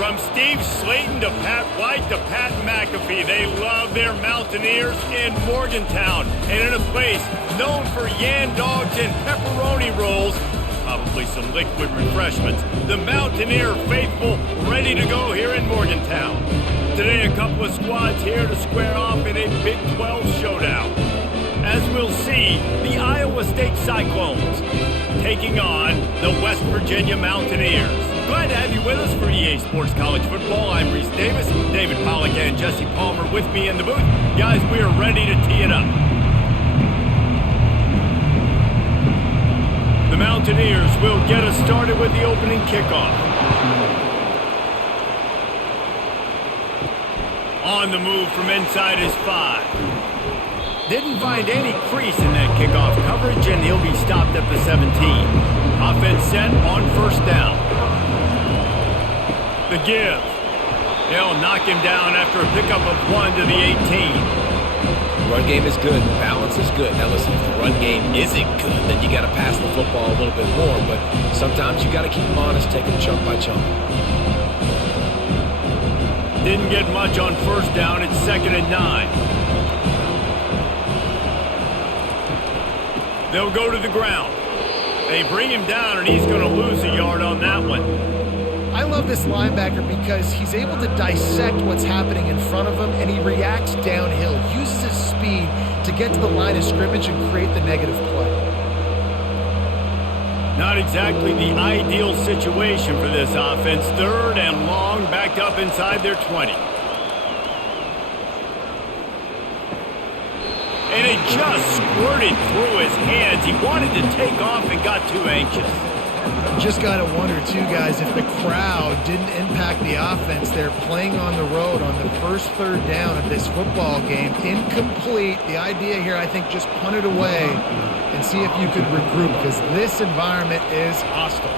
From Steve Slayton to Pat White to Pat McAfee, they love their Mountaineers in Morgantown. And in a place known for yan dogs and pepperoni rolls, probably some liquid refreshments, the Mountaineer faithful ready to go here in Morgantown. Today, a couple of squads here to square off in a Big 12 showdown. As we'll see, the Iowa State Cyclones taking on the West Virginia Mountaineers. Glad to have you with us for EA Sports College Football. I'm Reese Davis, David Pollack and Jesse Palmer with me in the booth. Guys, we are ready to tee it up. The Mountaineers will get us started with the opening kickoff. On the move from inside his 5. Didn't find any crease in that kickoff coverage, and he'll be stopped at the 17. Offense set on first down. The give. They'll knock him down after a pickup of 1 to the 18. Run game is good. Balance is good. Now listen, if the run game isn't good, then you got to pass the football a little bit more. But sometimes you got to keep them honest, take them chunk by chunk. Didn't get much on first down. It's 2nd and 9. They'll go to the ground. They bring him down, and he's going to lose a yard on that one. I love this linebacker because he's able to dissect what's happening in front of him, and he reacts downhill, uses his speed to get to the line of scrimmage and create the negative play. Not exactly the ideal situation for this offense. 3rd and long, backed up inside their 20. And it just squirted through his hands. He wanted to take off and got too anxious. Just got to wonder, too, guys, if the crowd didn't impact the offense. They're playing on the road on the first 3rd down of this football game. Incomplete. The idea here, I think, just punt it away and see if you could regroup, because this environment is hostile.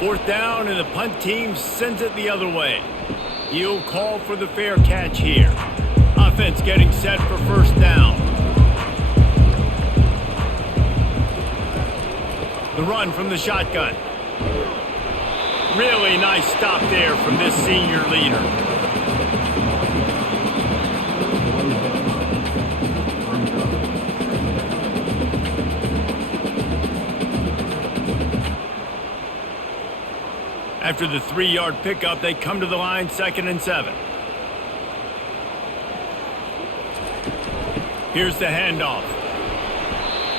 4th down, and the punt team sends it the other way. He'll call for the fair catch here. Offense getting set for first down. The run from the shotgun. Really nice stop there from this senior leader. After the 3-yard pickup, they come to the line, 2nd and 7. Here's the handoff.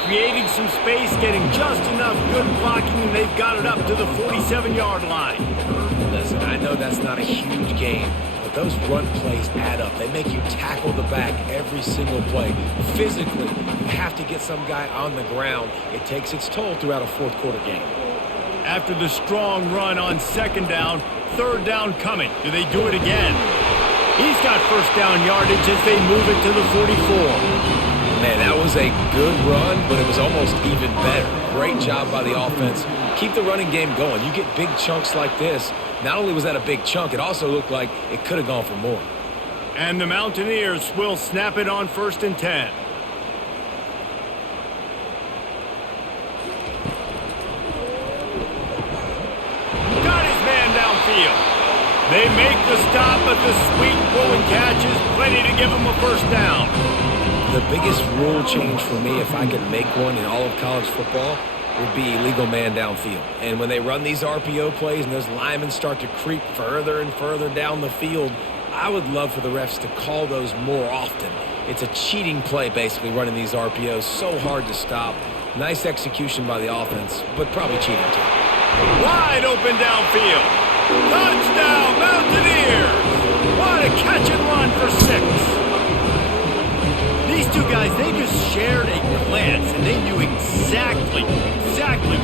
Creating some space, getting just enough good blocking, and they've got it up to the 47-yard line. Listen, I know that's not a huge game, but those run plays add up. They make you tackle the back every single play. Physically, you have to get some guy on the ground. It takes its toll throughout a 4th quarter game. After the strong run on 2nd down, 3rd down coming. Do they do it again? He's got first down yardage as they move it to the 44. Man, that was a good run, but it was almost even better. Great job by the offense. Keep the running game going. You get big chunks like this. Not only was that a big chunk, it also looked like it could have gone for more. And the Mountaineers will snap it on 1st and 10. Got his man downfield. They make the stop, but the sweet pull and catch is plenty to give them a first down. The biggest rule change for me, if I could make one in all of college football, would be illegal man downfield. And when they run these RPO plays and those linemen start to creep further and further down the field, I would love for the refs to call those more often. It's a cheating play, basically, running these RPOs. So hard to stop. Nice execution by the offense, but probably cheating too. Wide open downfield. Touchdown, Mountaineers! What a catch and run for 6. These two guys, they just shared a glance, and they knew exactly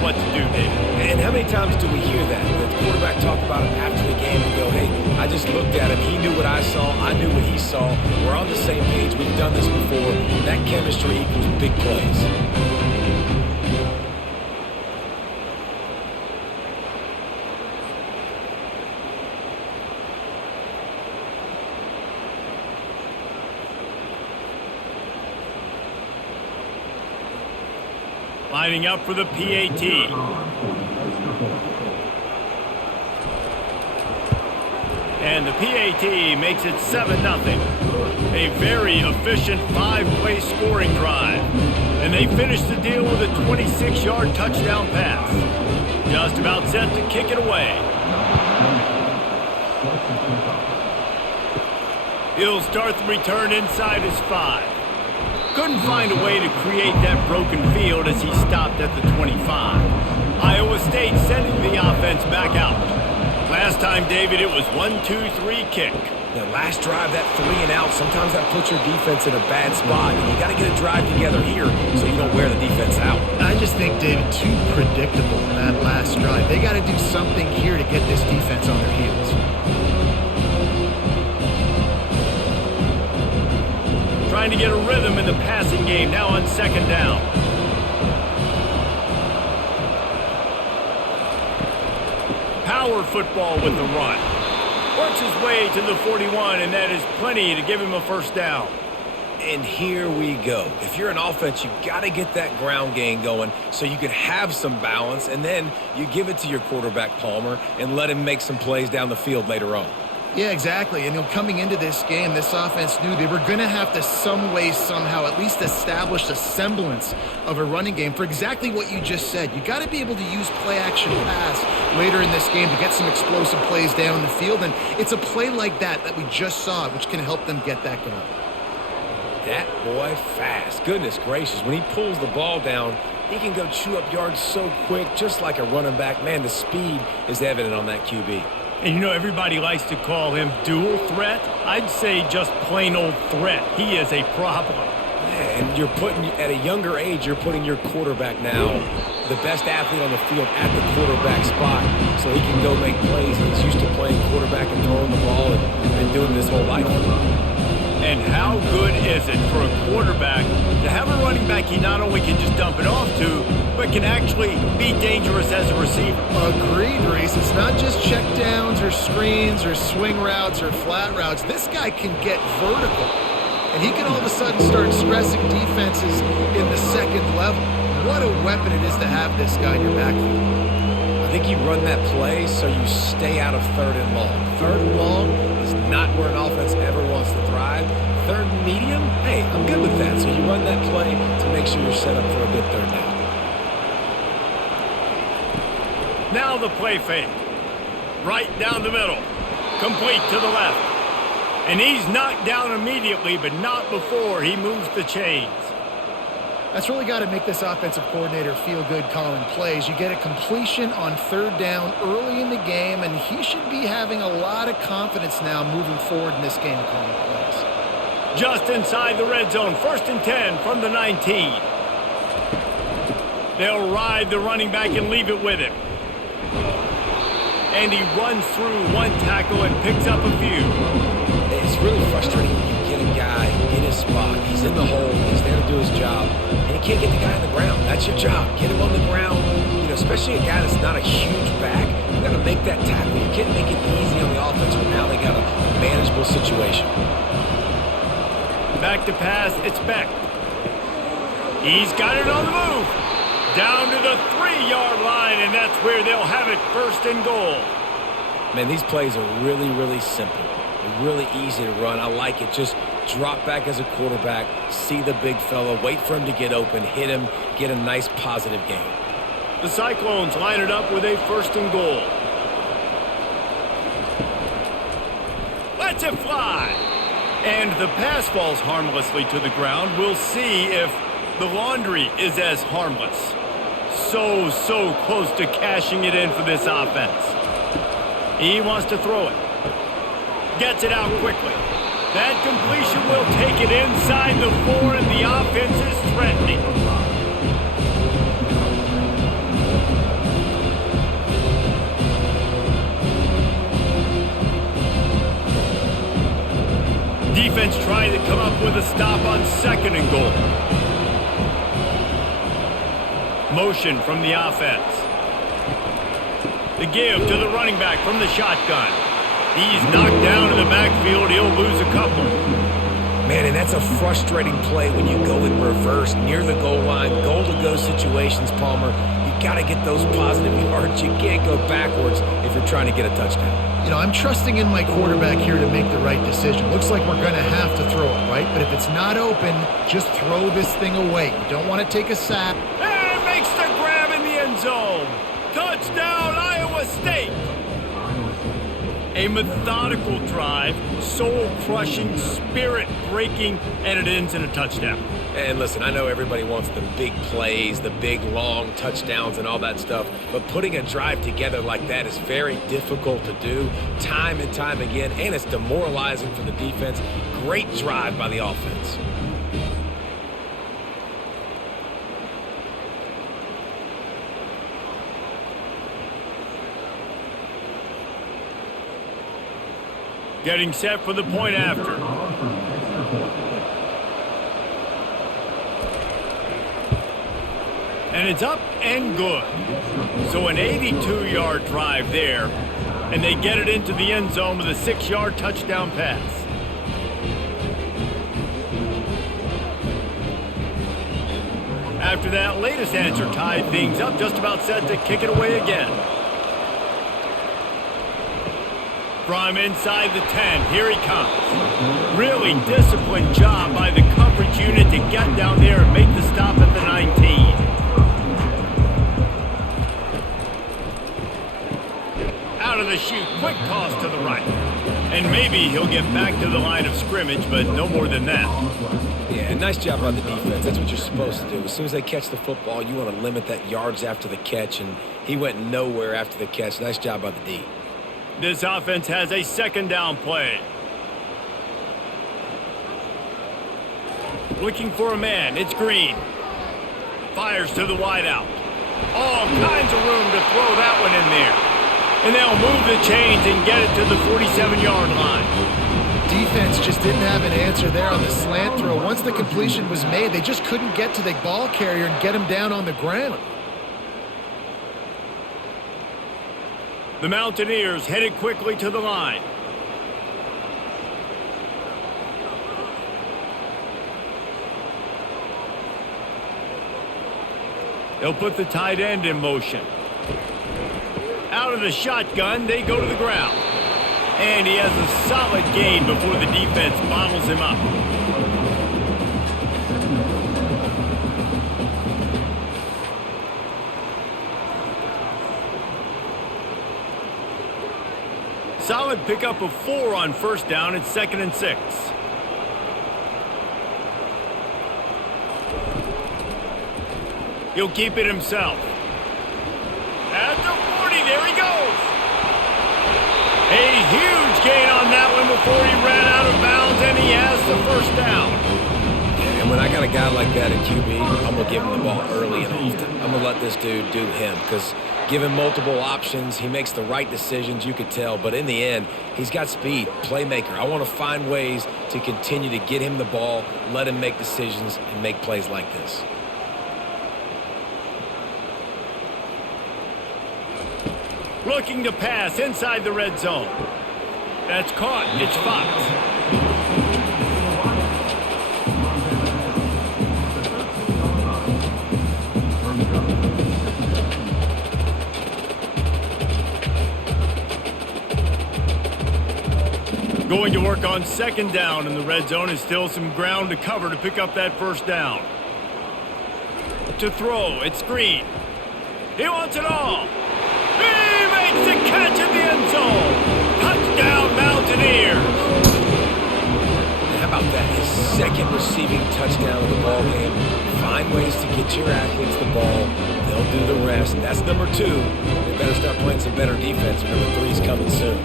what to do, David. And how many times do we hear that? The quarterback talk about it after the game and go, hey, I just looked at him. He knew what I saw. I knew what he saw. We're on the same page. We've done this before. That chemistry equals big plays. Lining up for the PAT. And the PAT makes it 7-0. A very efficient 5-play scoring drive. And they finish the deal with a 26-yard touchdown pass. Just about set to kick it away. He'll start the return inside his 5. Couldn't find a way to create that broken field as he stopped at the 25. Iowa State sending the offense back out. Last time, David, it was 1-2-3 kick. The last drive, that 3 and out, sometimes that puts your defense in a bad spot. And you got to get a drive together here so you don't wear the defense out. I just think, David, too predictable in that last drive. They got to do something here to get this defense on their heels. Trying to get a rhythm in the passing game now on 2nd down. Power football with the run. Works his way to the 41, and that is plenty to give him a 1st down. And here we go. If you're an offense, you got to get that ground game going so you can have some balance, and then you give it to your quarterback, Palmer, and let him make some plays down the field later on. Yeah, exactly. And coming into this game, this offense knew they were going to have to some way, somehow, at least establish a semblance of a running game for exactly what you just said. You got to be able to use play-action pass later in this game to get some explosive plays down the field. And it's a play like that we just saw, which can help them get that going. That boy fast. Goodness gracious. When he pulls the ball down, he can go chew up yards so quick, just like a running back. Man, the speed is evident on that QB. And you know, everybody likes to call him dual threat. I'd say just plain old threat. He is a problem. And you're putting, at a younger age, you're putting your quarterback now, the best athlete on the field, at the quarterback spot so he can go make plays. He's used to playing quarterback and throwing the ball and doing this whole life. And how good is it for a quarterback to have a running back he not only can just dump it off to, but can actually be dangerous as a receiver? Agreed, Reese. It's not just check downs or screens or swing routes or flat routes. This guy can get vertical. And he can all of a sudden start stressing defenses in the 2nd level. What a weapon it is to have this guy in your backfield. I think you run that play so you stay out of 3rd and long. 3rd and long is not where an offense ever wants to thrive. 3rd and medium, hey, I'm good with that. So you run that play to make sure you're set up for a good 3rd down. Now the play fake. Right down the middle. Complete to the left. And he's knocked down immediately, but not before he moves the chains. That's really got to make this offensive coordinator feel good calling plays. You get a completion on 3rd down early in the game, and he should be having a lot of confidence now moving forward in this game calling plays. Just inside the red zone, 1st and 10 from the 19. They'll ride the running back and leave it with him. And he runs through one tackle and picks up a few. It's really frustrating when you get a guy in his spot. He's in the hole. He's there to do his job. And he can't get the guy on the ground. That's your job. Get him on the ground. You know, especially a guy that's not a huge back. You got to make that tackle. You can't make it easy on the offense, but now they got a manageable situation. Back to pass. It's Beck. He's got it on the move. Down to the 3-yard line, and that's where they'll have it 1st and goal. Man, these plays are really, really simple. They're really easy to run. I like it. Just drop back as a quarterback, see the big fella, wait for him to get open, hit him, get a nice positive game. The Cyclones line it up with a 1st and goal. Lets it fly. And the pass falls harmlessly to the ground. We'll see if the laundry is as harmless. So close to cashing it in for this offense. He wants to throw it. Gets it out quickly. That completion will take it inside the 4, and the offense is threatening. Defense trying to come up with a stop on 2nd and goal. Motion from the offense. The give to the running back from the shotgun. He's knocked down in the backfield. He'll lose a couple. Man, and that's a frustrating play when you go in reverse near the goal line, goal-to-go situations, Palmer. You got to get those positive yards. You can't go backwards if you're trying to get a touchdown. You know, I'm trusting in my quarterback here to make the right decision. Looks like we're going to have to throw it, right? But if it's not open, just throw this thing away. You don't want to take a sack. And makes the grab in the end zone. Touchdown, Iowa State. A methodical drive, soul-crushing, spirit-breaking, and it ends in a touchdown. And listen, I know everybody wants the big plays, the big, long touchdowns and all that stuff, but putting a drive together like that is very difficult to do time and time again, and it's demoralizing for the defense. Great drive by the offense. Getting set for the point after. And it's up and good. So an 82-yard drive there, and they get it into the end zone with a 6-yard touchdown pass. After that latest answer tied things up, just about set to kick it away again. From inside the 10, here he comes. Really disciplined job by the coverage unit to get down there and make the stop at the 19. Out of the chute, quick toss to the right. And maybe he'll get back to the line of scrimmage, but no more than that. Yeah, nice job by the defense. That's what you're supposed to do. As soon as they catch the football, you want to limit that yards after the catch, and he went nowhere after the catch. Nice job by the D. This offense has a second down play. Looking for a man. It's Green. Fires to the wideout. All kinds of room to throw that one in there. And they'll move the chains and get it to the 47-yard line. Defense just didn't have an answer there on the slant throw. Once the completion was made, they just couldn't get to the ball carrier and get him down on the ground. The Mountaineers headed quickly to the line. They'll put the tight end in motion. Out of the shotgun, they go to the ground. And he has a solid gain before the defense bottles him up. Solid pickup of 4 on first down. It's 2nd and 6. He'll keep it himself. At the 40, there he goes. A huge gain on that one before he ran out of bounds, and he has the first down. And when I got a guy like that at QB, I'm going to give him the ball early and often. I'm going to let this dude do him because give him multiple options. He makes the right decisions, you could tell. But in the end, he's got speed, playmaker. I want to find ways to continue to get him the ball, let him make decisions, and make plays like this. Looking to pass inside the red zone. That's caught. It's Fox. Going to work on 2nd down in the red zone, and still some ground to cover to pick up that first down. To throw, it's Green. He wants it all. He makes the catch in the end zone. Touchdown, Mountaineers. How about that? His 2nd receiving touchdown of the ball game. Find ways to get your athletes the ball. They'll do the rest. That's number 2. They better start playing some better defense. Number 3's coming soon.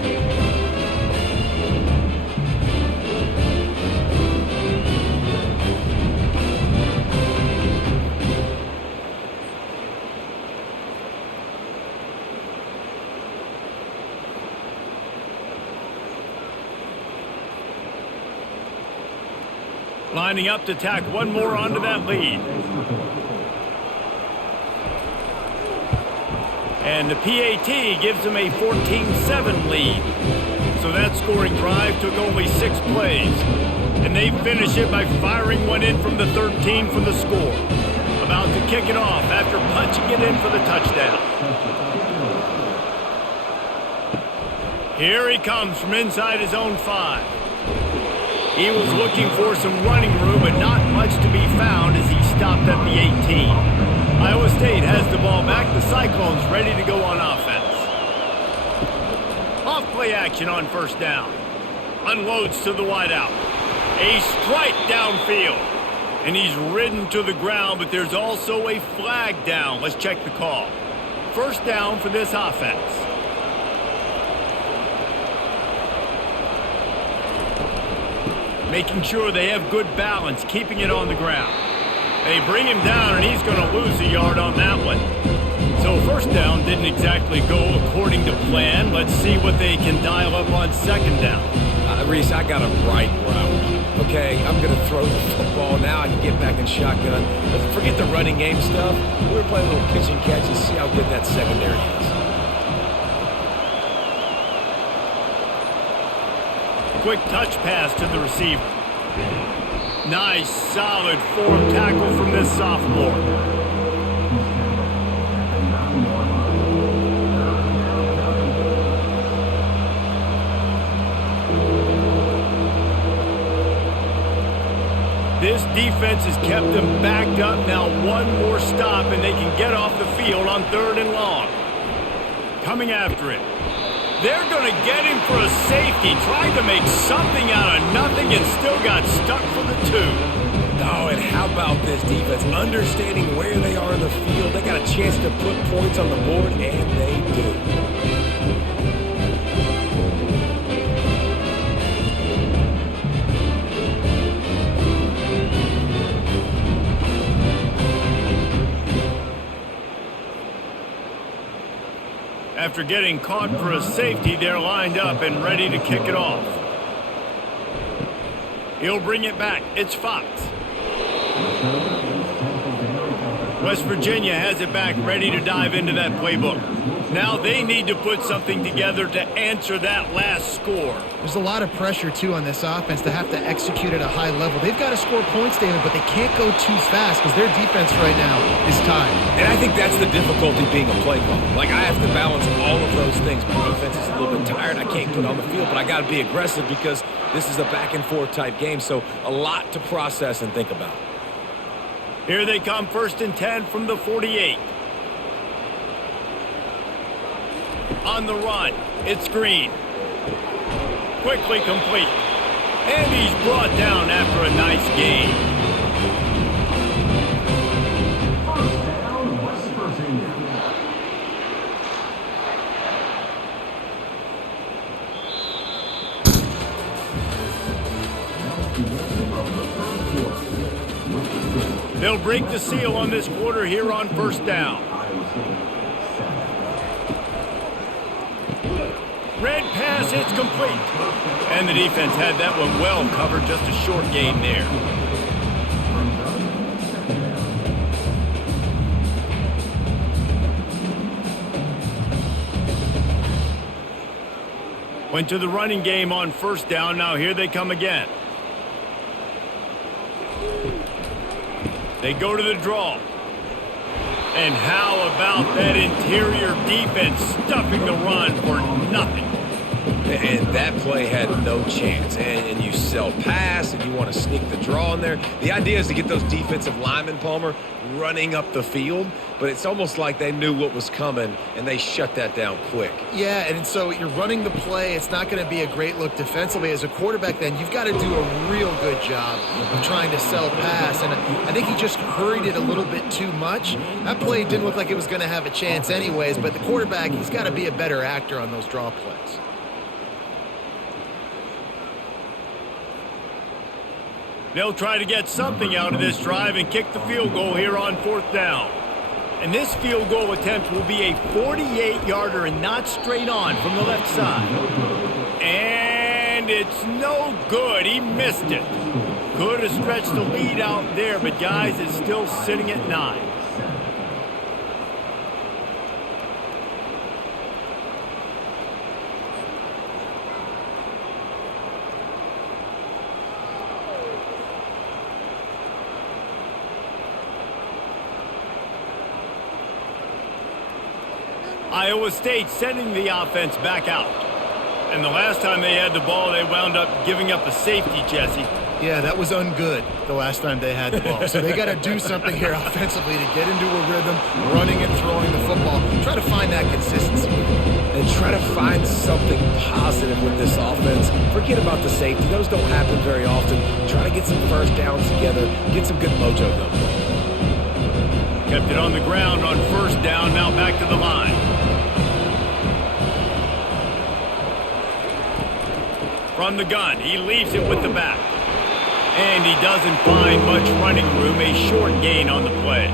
Lining up to tack one more onto that lead. And the PAT gives them a 14-7 lead. So that scoring drive took only 6 plays. And they finish it by firing one in from the 13 for the score. about to kick it off after punching it in for the touchdown. Here he comes from inside his own 5. He was looking for some running room, but not much to be found as he stopped at the 18. Iowa State has the ball back. The Cyclones ready to go on offense. Off play action on first down. Unloads to the wideout. A strike downfield. And he's ridden to the ground, but there's also a flag down. Let's check the call. First down for this offense. Making sure they have good balance, keeping it on the ground. They bring him down, and he's going to lose a yard on that one. So first down didn't exactly go according to plan. Let's see what they can dial up on second down. Reese, I got him right where I want him. Okay, I'm going to throw the football. Now I can get back in shotgun. But forget the running game stuff. We're playing a little pitch and catch and see how good that secondary is. Quick touch pass to the receiver. Nice, solid form tackle from this sophomore. This defense has kept them backed up. Now one more stop, and they can get off the field on 3rd and long. Coming after it. They're going to get him for a safety. Tried to make something out of nothing and still got stuck for the 2. Oh, and how about this defense? Understanding where they are in the field. They got a chance to put points on the board, and they do. After getting caught for a safety, they're lined up and ready to kick it off. He'll bring it back. It's Fox. West Virginia has it back, ready to dive into that playbook. Now they need to put something together to answer that last score. There's a lot of pressure, too, on this offense to have to execute at a high level. They've got to score points, David, but they can't go too fast because their defense right now is tied. And I think that's the difficulty being a play caller. Like, I have to balance all of those things. My defense is a little bit tired. I can't get on the field, but I got to be aggressive because this is a back-and-forth type game, so a lot to process and think about. Here they come, 1st and 10 from the 48. On the run, it's Green. Quickly complete. And he's brought down after a nice gain. First down, West Virginia. They'll break the seal on this quarter here on first down. Red pass, it's complete. And the defense had that one well covered, just a short gain there. Went to the running game on first down. Now here they come again. They go to the draw. And how about that interior defense stuffing the run for nothing? And that play had no chance. And you sell pass, and you want to sneak the draw in there. The idea is to get those defensive linemen, Palmer, running up the field. But it's almost like they knew what was coming, and they shut that down quick. Yeah, and so you're running the play. It's not going to be a great look defensively. As a quarterback, then, you've got to do a real good job of trying to sell pass. And I think he just hurried it a little bit too much. That play didn't look like it was going to have a chance anyways, but the quarterback, he's got to be a better actor on those draw plays. They'll try to get something out of this drive and kick the field goal here on fourth down. And this field goal attempt will be a 48-yarder and not straight on from the left side. And it's no good. He missed it. Could have stretched the lead out there, but guys, it's still sitting at 9. Iowa State sending the offense back out. And the last time they had the ball, they wound up giving up a safety, Jesse. Yeah, that was ungood the last time they had the ball. So they got to do something here offensively to get into a rhythm, running and throwing the football. Try to find that consistency. And try to find something positive with this offense. Forget about the safety. Those don't happen very often. Try to get some first downs together. Get some good mojo going. Kept it on the ground on first down. Now back to the line. From the gun, he leaves it with the back. And he doesn't find much running room, a short gain on the play.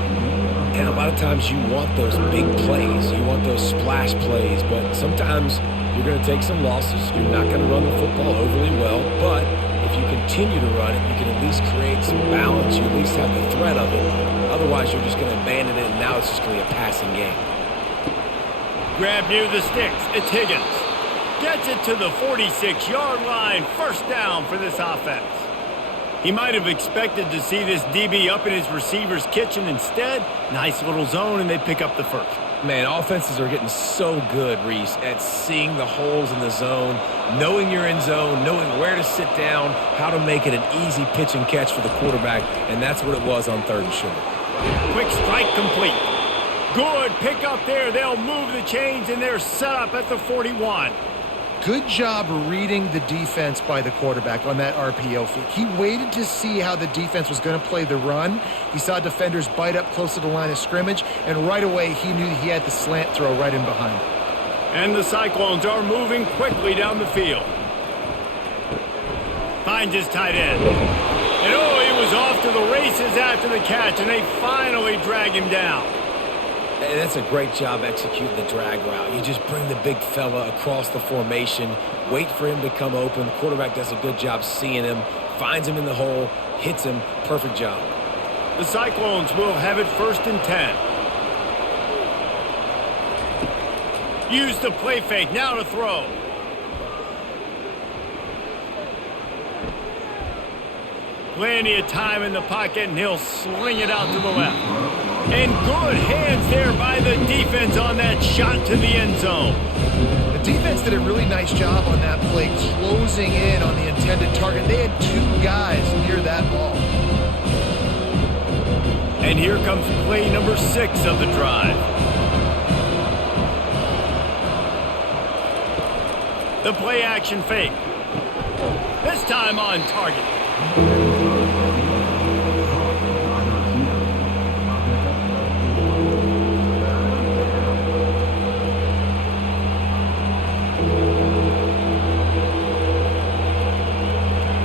And a lot of times you want those big plays. You want those splash plays. But sometimes you're going to take some losses. You're not going to run the football overly well. But if you continue to run it, you can at least create some balance. You at least have the threat of it. Otherwise, you're just going to abandon it, and now it's just going to be a passing game. Grab near the sticks. It's Higgins. Gets it to the 46-yard line. First down for this offense. He might have expected to see this DB up in his receiver's kitchen. Instead, nice little zone, and they pick up the first. Man, offenses are getting so good, Reese, at seeing the holes in the zone, knowing you're in zone, knowing where to sit down, how to make it an easy pitch and catch for the quarterback, and that's what it was on 3rd and short. Quick strike complete. Good pick up there. They'll move the chains, and they're set up at the 41. Good job reading the defense by the quarterback on that RPO fake. He waited to see how the defense was going to play the run. He saw defenders bite up close to the line of scrimmage, and right away he knew he had the slant throw right in behind. And the Cyclones are moving quickly down the field. Finds his tight end. And oh, he was off to the races after the catch, and they finally drag him down. And that's a great job executing the drag route. You just bring the big fella across the formation, wait for him to come open. The quarterback does a good job seeing him, finds him in the hole, hits him. Perfect job. The Cyclones will have it 1st and 10. Use the play fake, now to throw. Plenty of time in the pocket, and he'll sling it out to the left. And good hands there by the defense on that shot to the end zone. The defense did a really nice job on that play, closing in on the intended target. They had 2 guys near that ball. And here comes play number 6 of the drive. The play action fake. This time on target.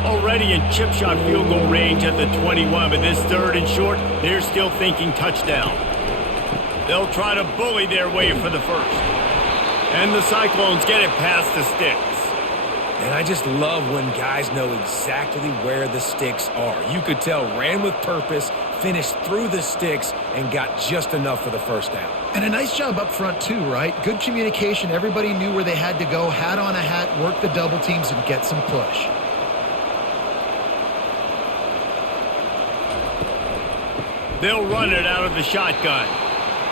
Already in chip shot field goal range at the 21, but this 3rd and short, they're still thinking touchdown. They'll try to bully their way for the first. And the Cyclones get it past the sticks. And I just love when guys know exactly where the sticks are. You could tell ran with purpose, finished through the sticks, and got just enough for the first down. And a nice job up front too, right? Good communication. Everybody knew where they had to go, hat on a hat, work the double teams, and get some push. They'll run it out of the shotgun.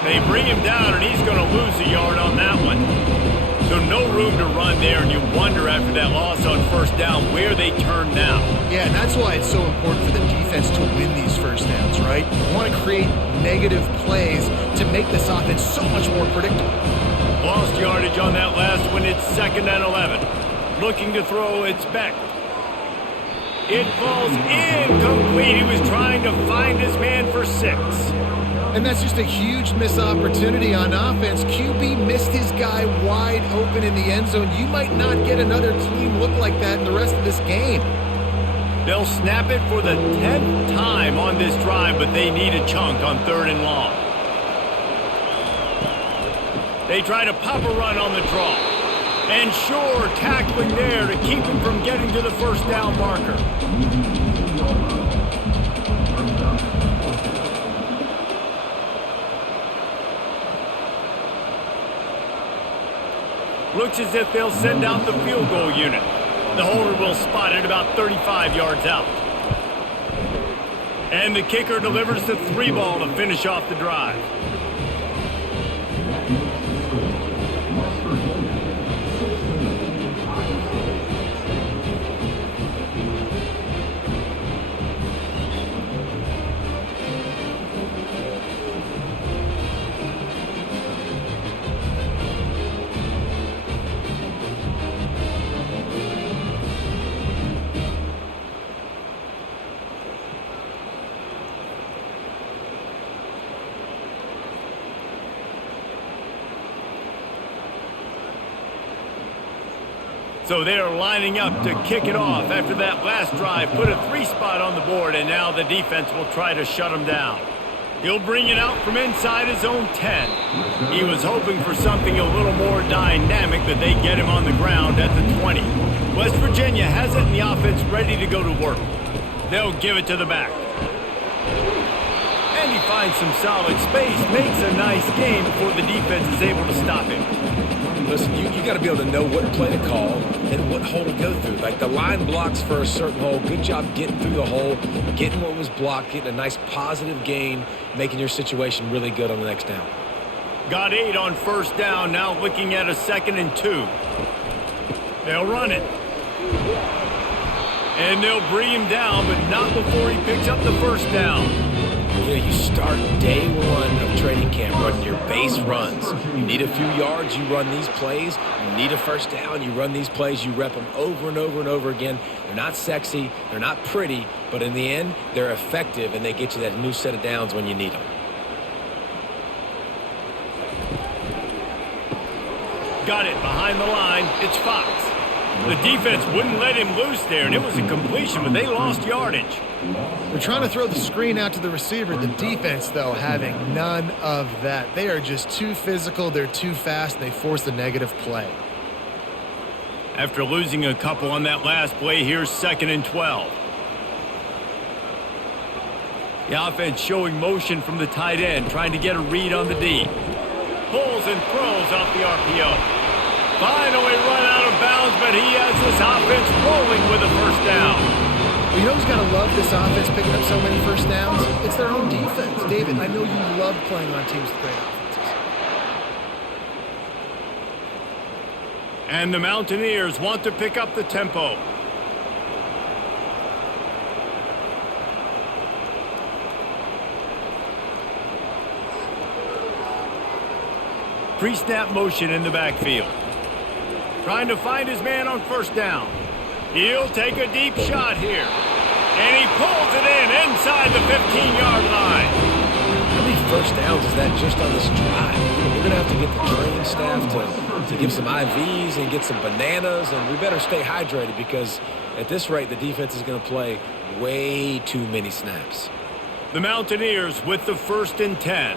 They bring him down, and he's going to lose a yard on that one. So no room to run there, and you wonder after that loss on first down where they turn now. Yeah, and that's why it's so important for the defense to win these first downs, right? You want to create negative plays to make this offense so much more predictable. Lost yardage on that last one. It's 2nd and 11. Looking to throw, it's Beck. It falls incomplete. He was trying to find his man for 6. And that's just a huge missed opportunity on offense. QB missed his guy wide open in the end zone. You might not get another clean look like that in the rest of this game. They'll snap it for the 10th time on this drive, but they need a chunk on 3rd and long. They try to pop a run on the draw. And sure, tackling there to keep him from getting to the first down marker. Looks as if they'll send out the field goal unit. The holder will spot it about 35 yards out. And the kicker delivers the 3 ball to finish off the drive. So they are lining up to kick it off after that last drive. Put a 3-spot on the board, and now the defense will try to shut them down. He'll bring it out from inside his own 10. He was hoping for something a little more dynamic, that they get him on the ground at the 20. West Virginia has it in the offense ready to go to work. They'll give it to the back. And he finds some solid space, makes a nice game before the defense is able to stop him. Listen, you got to be able to know what play to call and what hole to go through. Like the line blocks for a certain hole. Good job getting through the hole, getting what was blocked, getting a nice positive gain, making your situation really good on the next down. Got 8 on first down, now looking at a 2nd and 2. They'll run it. And they'll bring him down, but not before he picks up the first down. You know, you start day one of training camp running your base runs. You need a few yards, you run these plays. You need a first down, you run these plays. You rep them over and over and over again. They're not sexy, they're not pretty, but in the end, they're effective, and they get you that new set of downs when you need them. Got it behind the line. It's Fox. The defense wouldn't let him loose there, and it was a completion, but they lost yardage. They're trying to throw the screen out to the receiver. The defense, though, having none of that. They are just too physical. They're too fast. They force the negative play. After losing a couple on that last play, here's 2nd and 12. The offense showing motion from the tight end, trying to get a read on the D. Pulls and throws off the RPO. Finally run out of bounds, but he has this offense rolling with a first down. Well, you know who's got to love this offense picking up so many first downs? It's their own defense. David, I know you love playing on teams with great offenses. And the Mountaineers want to pick up the tempo. Pre-snap motion in the backfield. Trying to find his man on first down. He'll take a deep shot here. And he pulls it in inside the 15-yard line. How many first downs is that just on this drive? We're going to have to get the training staff to give some IVs and get some bananas, and we better stay hydrated because at this rate, the defense is going to play way too many snaps. The Mountaineers with the 1st and 10.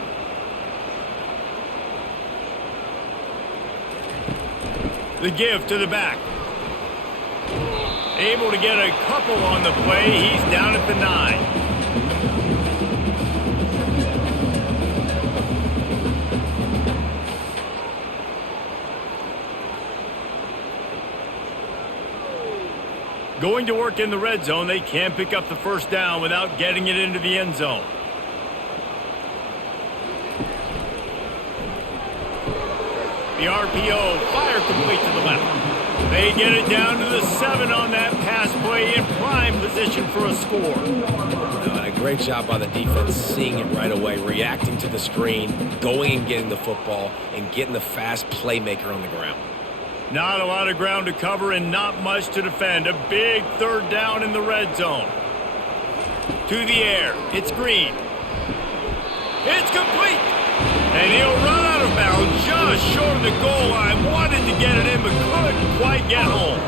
The give to the back. Able to get a couple on the play. He's down at the 9. Going to work in the red zone. They can't pick up the first down without getting it into the end zone. The RPO, fire complete to the left. They get it down to the 7 on that pass play, in prime position for a score. A great job by the defense, seeing it right away, reacting to the screen, going and getting the football, and getting the fast playmaker on the ground. Not a lot of ground to cover and not much to defend. A big 3rd down in the red zone. To the air. It's Green. It's complete. And he'll run out of bounds just short of the goal line. Wanted to get it in, but couldn't quite get home.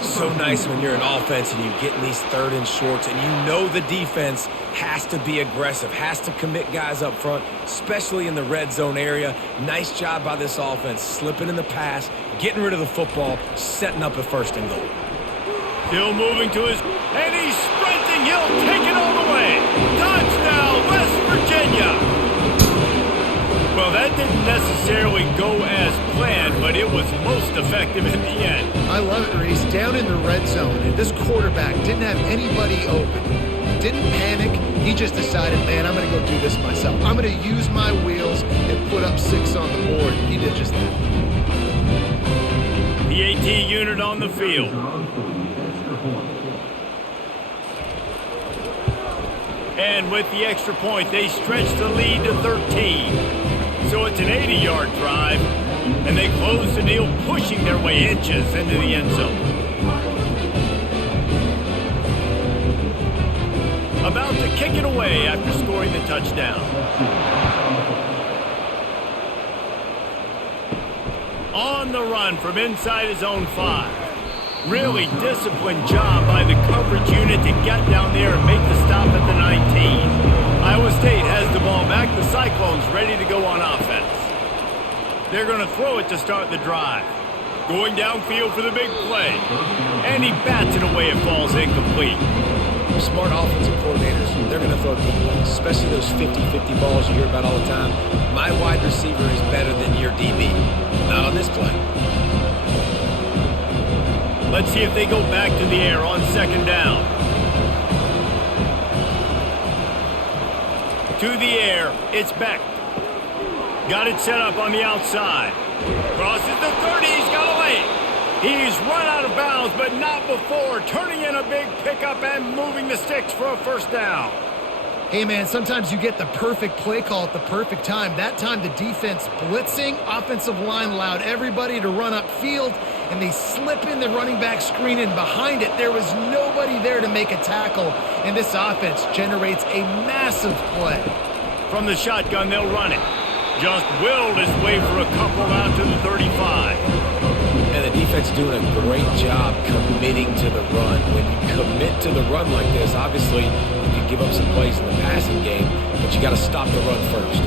So nice when you're an offense and you get in these 3rd and shorts, and you know the defense has to be aggressive, has to commit guys up front, especially in the red zone area. Nice job by this offense, slipping in the pass, getting rid of the football, setting up a 1st and goal. Still moving to his, and he's sprinting. He'll take it all the way. Touchdown, West Virginia. Well, that didn't necessarily go as planned, but it was most effective in the end. I love it, Reese. Down in the red zone, and this quarterback didn't have anybody open. He didn't panic. He just decided, man, I'm going to go do this myself. I'm going to use my wheels and put up 6 on the board. He did just that. The AT unit on the field. And with the extra point, they stretch the lead to 13. So it's an 80-yard drive, and they close the deal, pushing their way inches into the end zone. About to kick it away after scoring the touchdown. On the run from inside his own 5. Really disciplined job by the coverage unit to get down there and make the stop at the 19. Iowa State has the ball back. The Cyclones ready to go on offense. They're going to throw it to start the drive. Going downfield for the big play. And he bats it away. It falls incomplete. Smart offensive coordinators, they're going to throw deep balls, especially those 50-50 balls you hear about all the time. My wide receiver is better than your DB. Not on this play. Let's see if they go back to the air on second down. To the air, it's Beck. Got it set up on the outside. Crosses the 30, he's got a lane. He's run out of bounds, but not before turning in a big pickup and moving the sticks for a first down. Hey, man, sometimes you get the perfect play call at the perfect time. That time the defense blitzing, offensive line allowed everybody to run upfield, and they slip in the running back screen, and behind it there was nobody there to make a tackle, and this offense generates a massive play. From the shotgun, they'll run it. Just willed his way for a couple out to the 35. And the defense doing a great job committing to the run. When you commit to the run like this, obviously you can give up some plays in the passing game, but you got to stop the run first.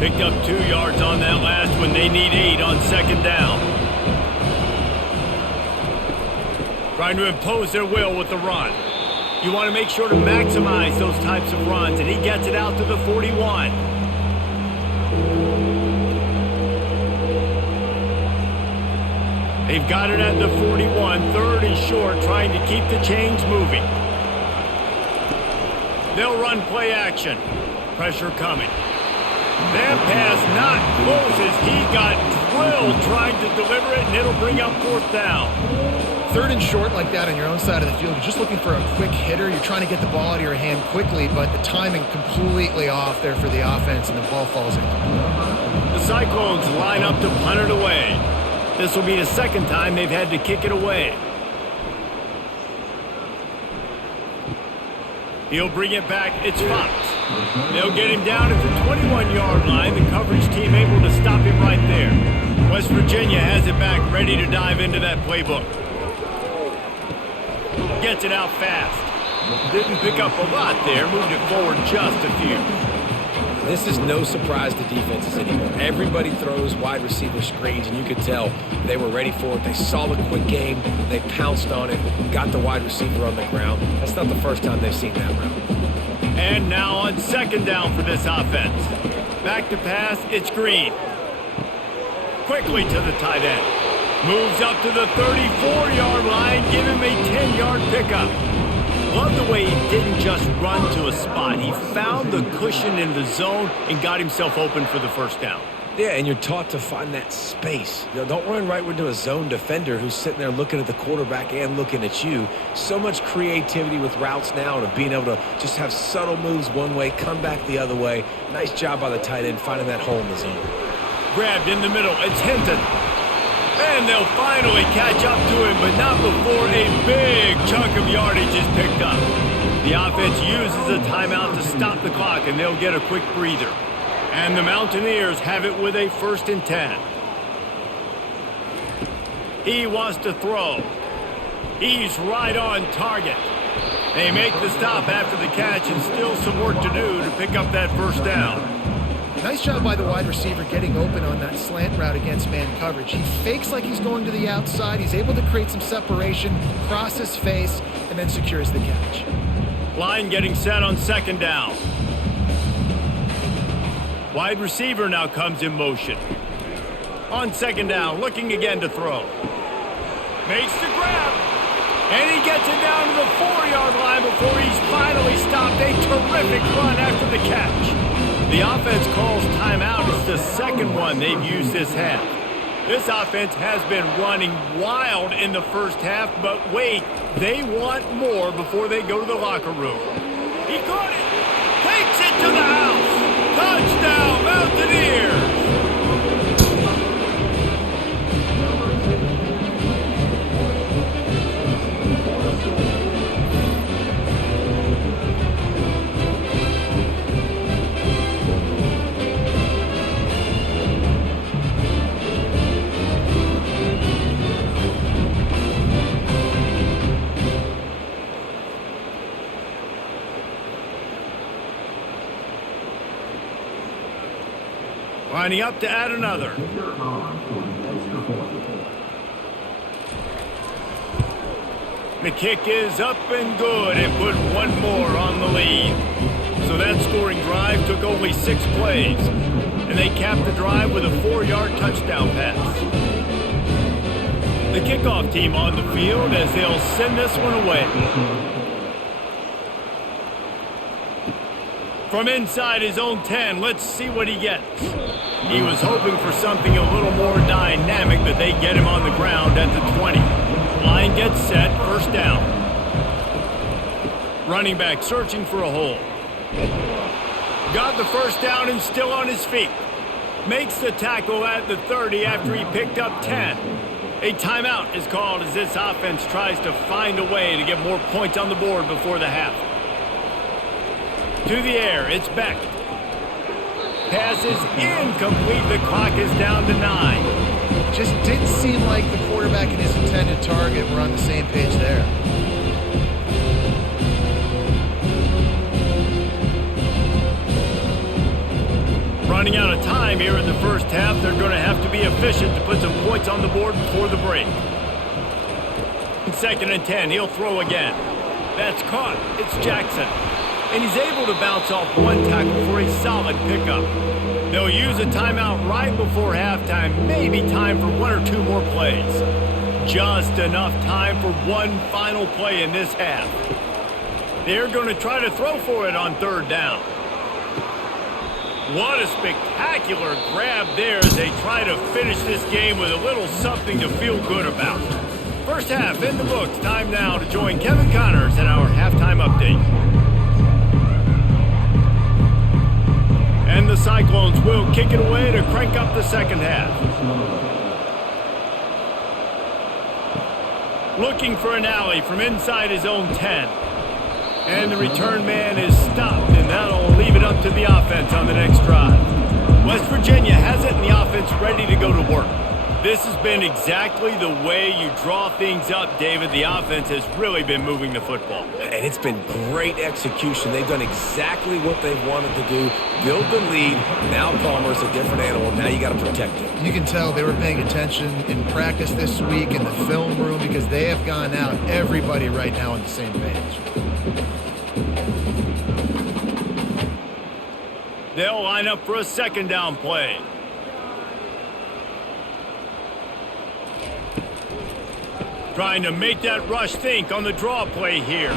Picked up 2 yards on that last one. They need 8 on second down. Trying to impose their will with the run. You want to make sure to maximize those types of runs, and he gets it out to the 41. They've got it at the 41, 3rd and short, trying to keep the chains moving. They'll run play action. Pressure coming. That pass not close as he got drilled trying to deliver it, and it'll bring up 4th down. 3rd and short like that on your own side of the field. You're just looking for a quick hitter. You're trying to get the ball out of your hand quickly, but the timing completely off there for the offense, and the ball falls incomplete. The Cyclones line up to punt it away. This will be the 2nd time they've had to kick it away. He'll bring it back. It's Fox. They'll get him down at the 21-yard line. The coverage team able to stop him right there. West Virginia has it back, ready to dive into that playbook. Gets it out fast. Didn't pick up a lot there. Moved it forward just a few. This is no surprise to defenses anymore. Everybody throws wide receiver screens, and you could tell they were ready for it. They saw the quick game. They pounced on it, got the wide receiver on the ground. That's not the first time they've seen that route. And now on second down for this offense. Back to pass, it's Green. Quickly to the tight end. Moves up to the 34-yard line, give him a 10-yard pickup. Love the way he didn't just run to a spot. He found the cushion in the zone and got himself open for the first down. Yeah, and you're taught to find that space. You know, don't run right into a zone defender who's sitting there looking at the quarterback and looking at you. So much creativity with routes now, to being able to just have subtle moves one way, come back the other way. Nice job by the tight end finding that hole in the zone. Grabbed in the middle. It's Hinton. And they'll finally catch up to him, but not before a big chunk of yardage is picked up. The offense uses a timeout to stop the clock, and they'll get a quick breather. And the Mountaineers have it with a 1st and 10. He wants to throw. He's right on target. They make the stop after the catch, and still some work to do to pick up that first down. Nice job by the wide receiver getting open on that slant route against man coverage. He fakes like he's going to the outside. He's able to create some separation, cross his face, and then secures the catch. Line getting set on second down. Wide receiver now comes in motion. On second down, looking again to throw. Makes the grab. And he gets it down to the 4-yard line before he's finally stopped. A terrific run after the catch. The offense calls timeout. It's the 2nd one they've used this half. This offense has been running wild in the first half, but wait, they want more before they go to the locker room. He caught it. Takes it to the house. Touchdown, Mountaineers. Lining up to add another. Kicker on for the extra point. The kick is up and good and put one more on the lead. So that scoring drive took only 6 plays. And they capped the drive with a 4-yard touchdown pass. The kickoff team on the field as they'll send this one away. From inside his own 10, let's see what he gets. He was hoping for something a little more dynamic, but they get him on the ground at the 20. Line gets set, first down. Running back searching for a hole. Got the first down and still on his feet. Makes the tackle at the 30 after he picked up 10. A timeout is called as this offense tries to find a way to get more points on the board before the half. To the air, it's Beck. Pass is incomplete. The clock is down to 9. Just didn't seem like the quarterback and his intended target were on the same page there. Running out of time here in the first half, they're going to have to be efficient to put some points on the board before the break. 2nd and 10, he'll throw again. That's caught. It's Jackson. And he's able to bounce off one tackle for a solid pickup. They'll use a timeout right before halftime, maybe time for 1 or 2 more plays. Just enough time for one final play in this half. They're going to try to throw for it on 3rd down. What a spectacular grab there as they try to finish this game with a little something to feel good about. First half in the books. Time now to join Kevin Connors in our halftime update. And the Cyclones will kick it away to crank up the second half. Looking for an alley from inside his own 10. And the return man is stopped, and that'll leave it up to the offense on the next drive. West Virginia has it, and the offense ready to go to work. This has been exactly the way you draw things up, David. The offense has really been moving the football. And it's been great execution. They've done exactly what they've wanted to do. Build the lead. Now Palmer's a different animal. Now you got to protect him. You can tell they were paying attention in practice this week in the film room because they have gone out, everybody right now on the same page. They'll line up for a 2nd down play. Trying to make that rush think on the draw play here.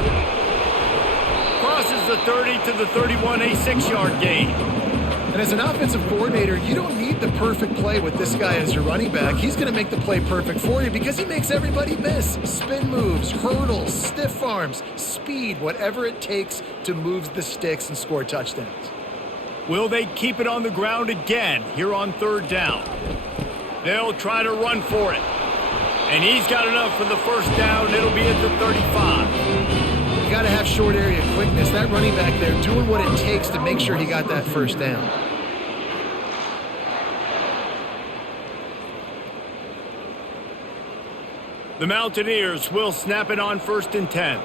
Crosses the 30 to the 31, a 6-yard gain. And as an offensive coordinator, you don't need the perfect play with this guy as your running back. He's going to make the play perfect for you because he makes everybody miss. Spin moves, hurdles, stiff arms, speed, whatever it takes to move the sticks and score touchdowns. Will they keep it on the ground again here on 3rd down? They'll try to run for it. And he's got enough for the first down. It'll be at the 35. You got to have short area quickness. That running back there doing what it takes to make sure he got that first down. The Mountaineers will snap it on 1st and 10.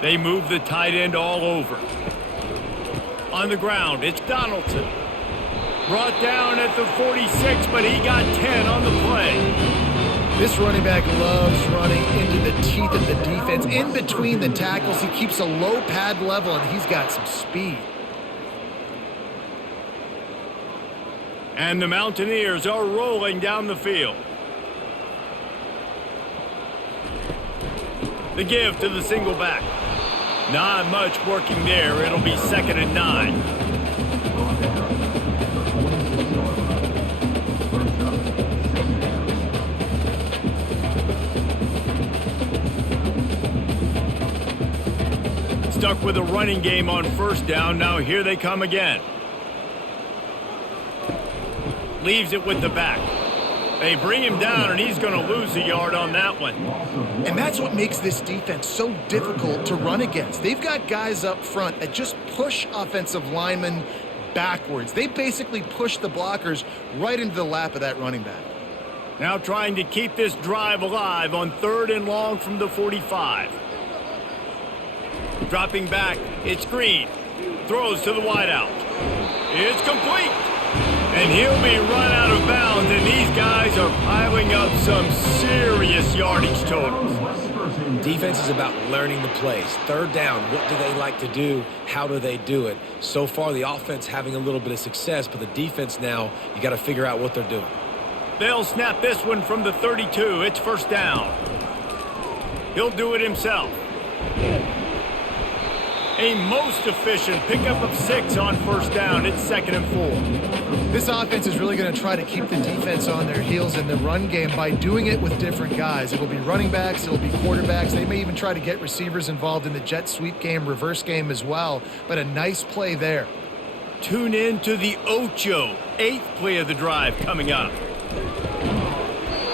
They move the tight end all over. On the ground, it's Donaldson. Brought down at the 46, but he got 10 on the play. This running back loves running into the teeth of the defense. In between the tackles, he keeps a low pad level, and he's got some speed. And the Mountaineers are rolling down the field. The give to the single back. Not much working there. It'll be 2nd and 9. Stuck with a running game on 1st down. Now here they come again. Leaves it with the back. They bring him down, and he's going to lose a yard on that one. And that's what makes this defense so difficult to run against. They've got guys up front that just push offensive linemen backwards. They basically push the blockers right into the lap of that running back. Now trying to keep this drive alive on 3rd and long from the 45. Dropping back, it's Green. Throws to the wideout. It's complete. And he'll be run out of bounds, and these guys are piling up some serious yardage totals. Defense is about learning the plays. Third down, what do they like to do? How do they do it? So far, the offense having a little bit of success, but the defense now, you got to figure out what they're doing. They'll snap this one from the 32. It's first down. He'll do it himself. A most efficient pickup of 6 on first down. It's 2nd and 4. This offense is really going to try to keep the defense on their heels in the run game by doing it with different guys. It will be running backs. It will be quarterbacks. They may even try to get receivers involved in the jet sweep game, reverse game as well. But a nice play there. Tune in to the Ocho. 8th play of the drive coming up.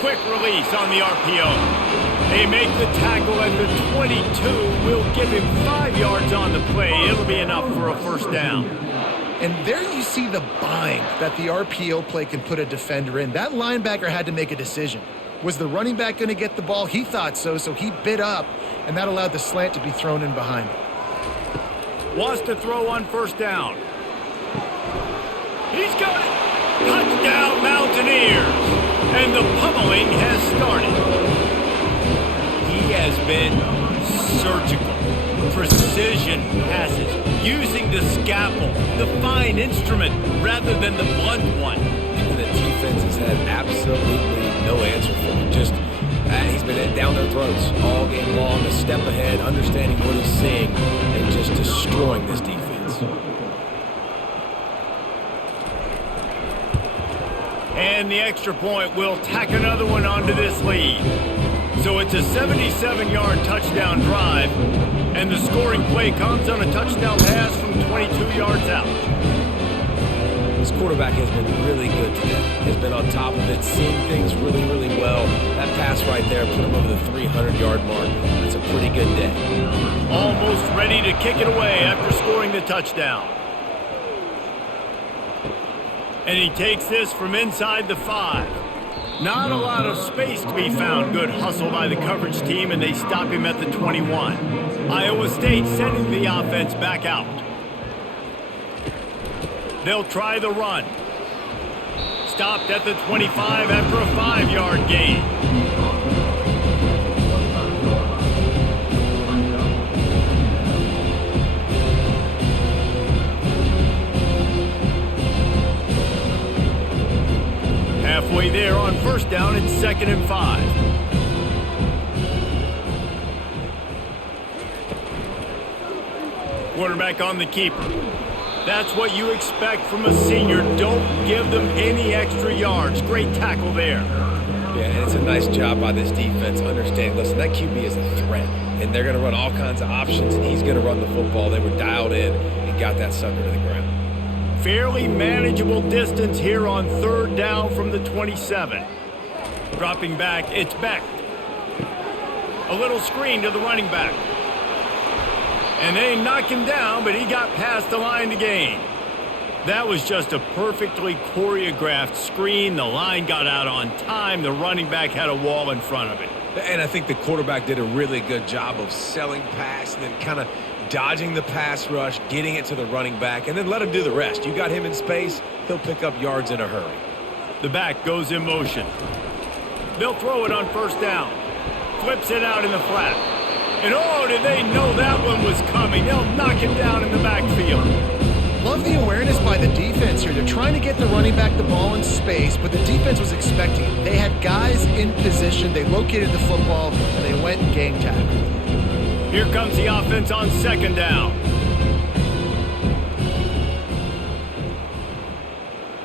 Quick release on the RPO. They make the tackle at the 22. We'll give him 5 yards on the play. It'll be enough for a first down. And there you see the bind that the RPO play can put a defender in. That linebacker had to make a decision. Was the running back going to get the ball? He thought so, so he bit up, and that allowed the slant to be thrown in behind him. Wants to throw on first down. He's got it. Touchdown, Mountaineers. And the pummeling has started. He has been surgical, precision passes, using the scalpel, the fine instrument, rather than the blunt one. And the defense has had absolutely no answer for him. Just, he's been down their throats all game long, a step ahead, understanding what he's seeing, and just destroying this defense. And the extra point will tack another one onto this lead. So it's a 77-yard touchdown drive, and the scoring play comes on a touchdown pass from 22 yards out. This quarterback has been really good today. Has been on top of it, seeing things really, really well. That pass right there put him over the 300-yard mark. That's a pretty good day. Almost ready to kick it away after scoring the touchdown. And he takes this from inside the 5. Not a lot of space to be found. Good hustle by the coverage team, and they stop him at the 21. Iowa State sending the offense back out. They'll try the run. Stopped at the 25 after a 5-yard gain. Halfway there on first down, it's 2nd and 5. Quarterback on the keeper. That's what you expect from a senior. Don't give them any extra yards. Great tackle there. Yeah, and it's a nice job by this defense understanding, listen, that QB is a threat, and they're going to run all kinds of options, and he's going to run the football. They were dialed in and got that sucker to the ground. Fairly manageable distance here on 3rd down from the 27. Dropping back, it's Beck. A little screen to the running back. And they knock him down, but he got past the line to gain. That was just a perfectly choreographed screen. The line got out on time. The running back had a wall in front of it. And I think the quarterback did a really good job of selling pass and then kind of dodging the pass rush, getting it to the running back, and then let him do the rest. You got him in space, he'll pick up yards in a hurry. The back goes in motion. They'll throw it on first down. Flips it out in the flat. And oh, did they know that one was coming? They'll knock him down in the backfield. Love the awareness by the defense here. They're trying to get the running back the ball in space, but the defense was expecting it. They had guys in position. They located the football, and they went and game tackled. Here comes the offense on 2nd down.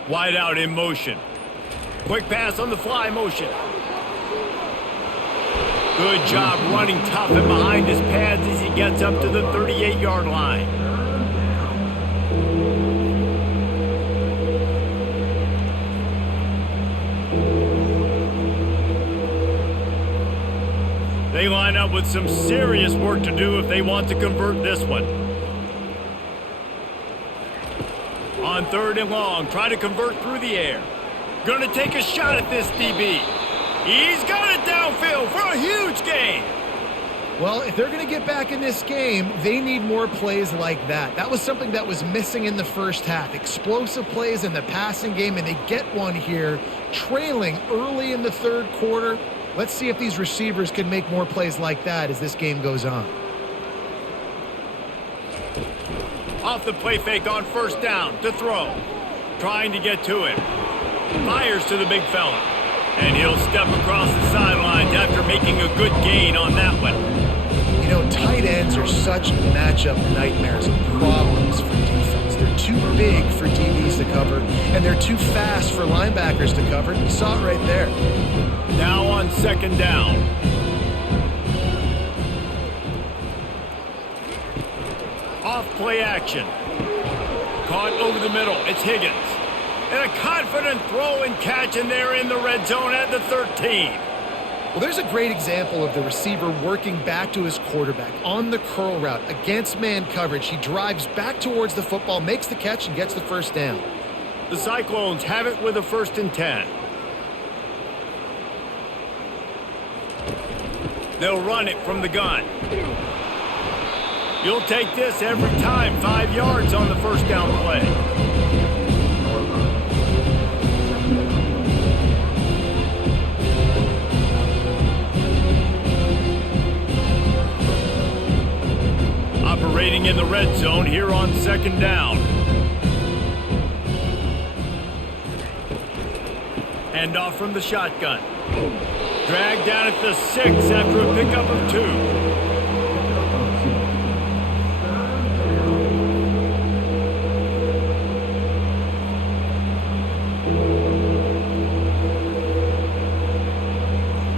Wide out in motion. Quick pass on the fly motion. Good job running tough and behind his pads as he gets up to the 38-yard line. They line up with some serious work to do if they want to convert this one. On 3rd and long, try to convert through the air. Going to take a shot at this DB. He's got it downfield for a huge gain. Well, if they're going to get back in this game, they need more plays like that. That was something that was missing in the first half. Explosive plays in the passing game, and they get one here, trailing early in the third quarter. Let's see if these receivers can make more plays like that as this game goes on. Off the play fake on first down to throw. Trying to get to him. Fires to the big fella. And he'll step across the sidelines after making a good gain on that one. You know, tight ends are such matchup nightmares and problems for defense. They're too big for DBs to cover, and they're too fast for linebackers to cover. You saw it right there. Now on second down. Off play action. Caught over the middle. It's Higgins. And a confident throw and catch, and they're in the red zone at the 13. Well, there's a great example of the receiver working back to his quarterback on the curl route against man coverage. He drives back towards the football, makes the catch, and gets the first down. The Cyclones have it with a 1st and 10. They'll run it from the gun. You'll take this every time. 5 yards on the first down play. Operating in the red zone here on second down. Hand off from the shotgun. Dragged down at the 6 after a pickup of 2.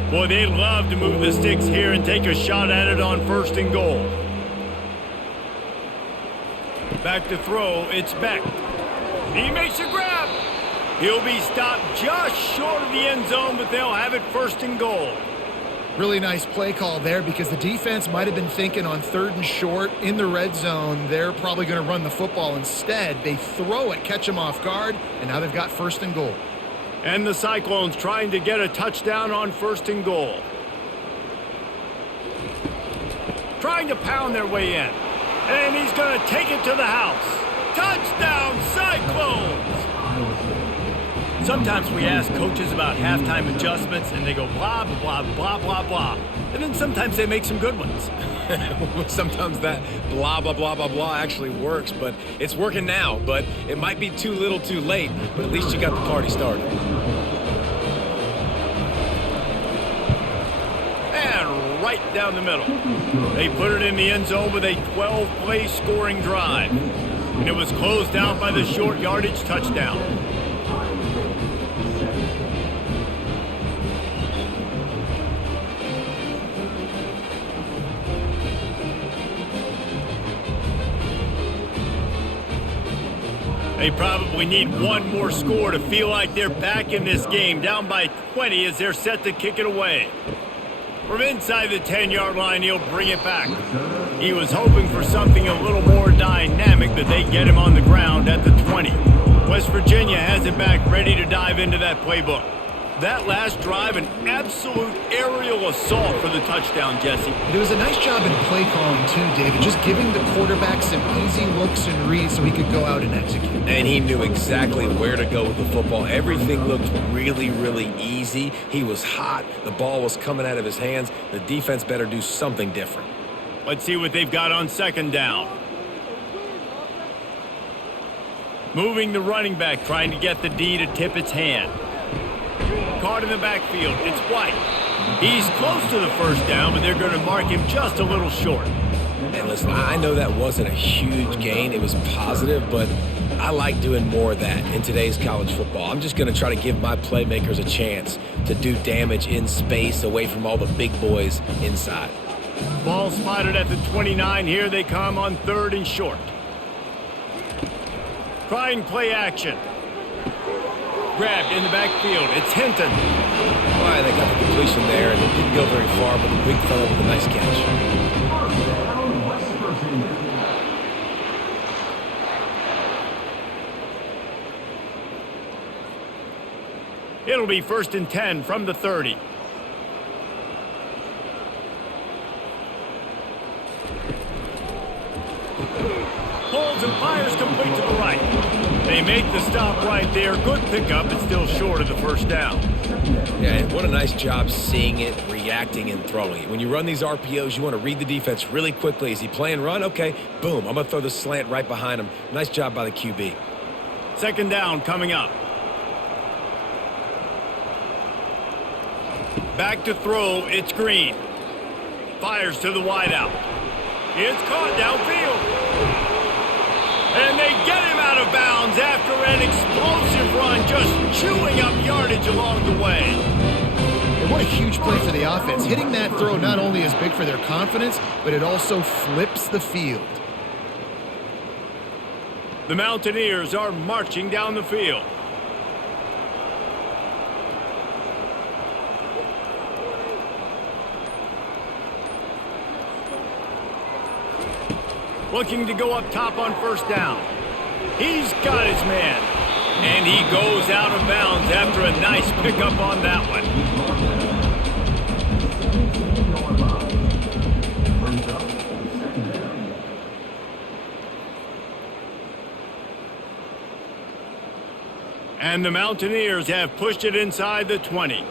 Boy, they love to move the sticks here and take a shot at it on 1st and goal. Back to throw, it's Beck. He makes a grab. He'll be stopped just short of the end zone, but they'll have it 1st and goal. Really nice play call there because the defense might have been thinking on 3rd and short in the red zone. They're probably going to run the football instead. They throw it, catch them off guard, and now they've got 1st and goal. And the Cyclones trying to get a touchdown on 1st and goal. Trying to pound their way in. And he's going to take it to the house. Touchdown, Cyclones! Sometimes we ask coaches about halftime adjustments, and they go blah, blah, blah, blah, blah. And then sometimes they make some good ones. Sometimes that blah, blah, blah, blah, blah actually works, but it's working now. But it might be too little too late, but at least you got the party started. And right down the middle. They put it in the end zone with a 12-play scoring drive. And it was closed out by the short yardage touchdown. They probably need one more score to feel like they're back in this game, down by 20 as they're set to kick it away. From inside the 10-yard line, he'll bring it back. He was hoping for something a little more dynamic, but they get him on the ground at the 20. West Virginia has it back, ready to dive into that playbook. That last drive, an absolute aerial assault for the touchdown, Jesse. It was a nice job in play calling too, David, just giving the quarterback some easy looks and reads so he could go out and execute. And he knew exactly where to go with the football. Everything looked really, really easy. He was hot. The ball was coming out of his hands. The defense better do something different. Let's see what they've got on second down. Moving the running back, trying to get the D to tip its hand. Caught in the backfield, it's White. He's close to the first down, but they're going to mark him just a little short. And listen, I know that wasn't a huge gain. It was positive, but I like doing more of that in today's college football. I'm just going to try to give my playmakers a chance to do damage in space away from all the big boys inside. Ball spotted at the 29. Here they come on 3rd and short. Trying play action. Grabbed in the backfield. It's Hinton. All right, they got the completion there, and it didn't go very far, but the big fella with a nice catch. It'll be 1st and 10 from the 30. They make the stop right there. Good pickup, but still short of the first down. Yeah, and what a nice job seeing it, reacting, and throwing it. When you run these RPOs, you want to read the defense really quickly. Is he playing run? Okay, boom. I'm going to throw the slant right behind him. Nice job by the QB. Second down coming up. Back to throw, it's Green. Fires to the wideout. It's caught downfield. And they get him out of bounds after an explosive run, just chewing up yardage along the way. And what a huge play for the offense. Hitting that throw not only is big for their confidence, but it also flips the field. The Mountaineers are marching down the field. Looking to go up top on first down. He's got his man. And he goes out of bounds after a nice pickup on that one. And the Mountaineers have pushed it inside the 20.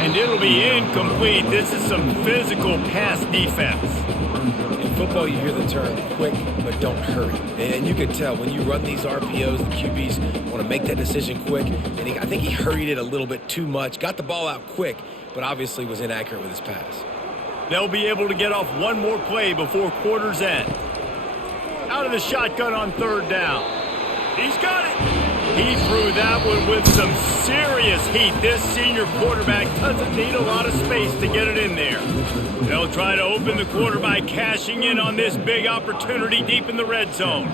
And it'll be incomplete. This is some physical pass defense. In football, you hear the term quick, but don't hurry. And you can tell when you run these RPOs, the QBs want to make that decision quick. And I think he hurried it a little bit too much. Got the ball out quick, but obviously was inaccurate with his pass. They'll be able to get off one more play before quarter's end. Out of the shotgun on third down. He's got it. He threw that one with some serious heat. This senior quarterback doesn't need a lot of space to get it in there. They'll try to open the quarter by cashing in on this big opportunity deep in the red zone.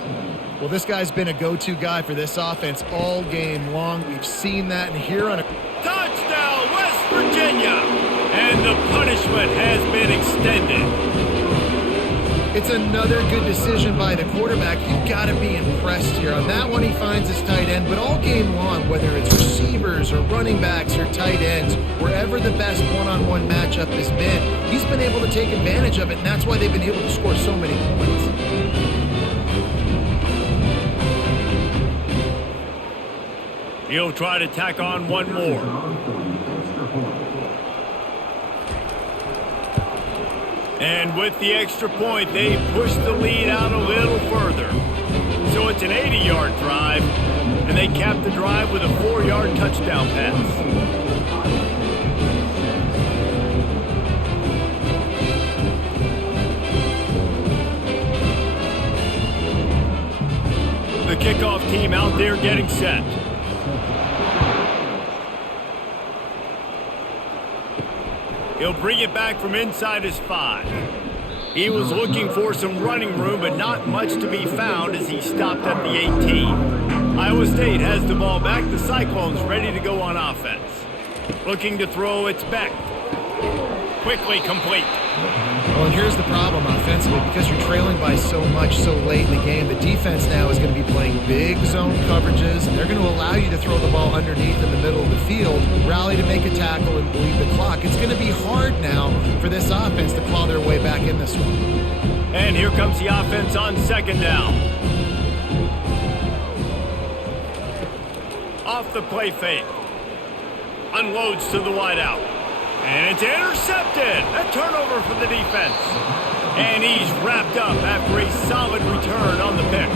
Well, this guy's been a go-to guy for this offense all game long. We've seen that, and here on a Touchdown, West Virginia! And the punishment has been extended. It's another good decision by the quarterback. You've got to be impressed here. On that one, he finds his tight end, but all game long, whether it's receivers or running backs or tight ends, wherever the best one-on-one matchup has been, he's been able to take advantage of it, and that's why they've been able to score so many points. He'll try to tack on one more. And with the extra point, they push the lead out a little further. So it's an 80-yard drive, and they cap the drive with a 4-yard touchdown pass. The kickoff team out there getting set. He'll bring it back from inside his 5. He was looking for some running room, but not much to be found as he stopped at the 18. Iowa State has the ball back. The Cyclones ready to go on offense. Looking to throw, it's Beck. Quickly complete. Well, and here's the problem offensively. Because you're trailing by so much so late in the game, the defense now is going to be playing big zone coverages, and they're going to allow you to throw the ball underneath in the middle of the field, rally to make a tackle, and bleed the clock. It's going to be hard now for this offense to claw their way back in this one. And here comes the offense on second down. Off the play fake. Unloads to the wideout. And it's intercepted. A turnover for the defense. And he's wrapped up after a solid return on the pick.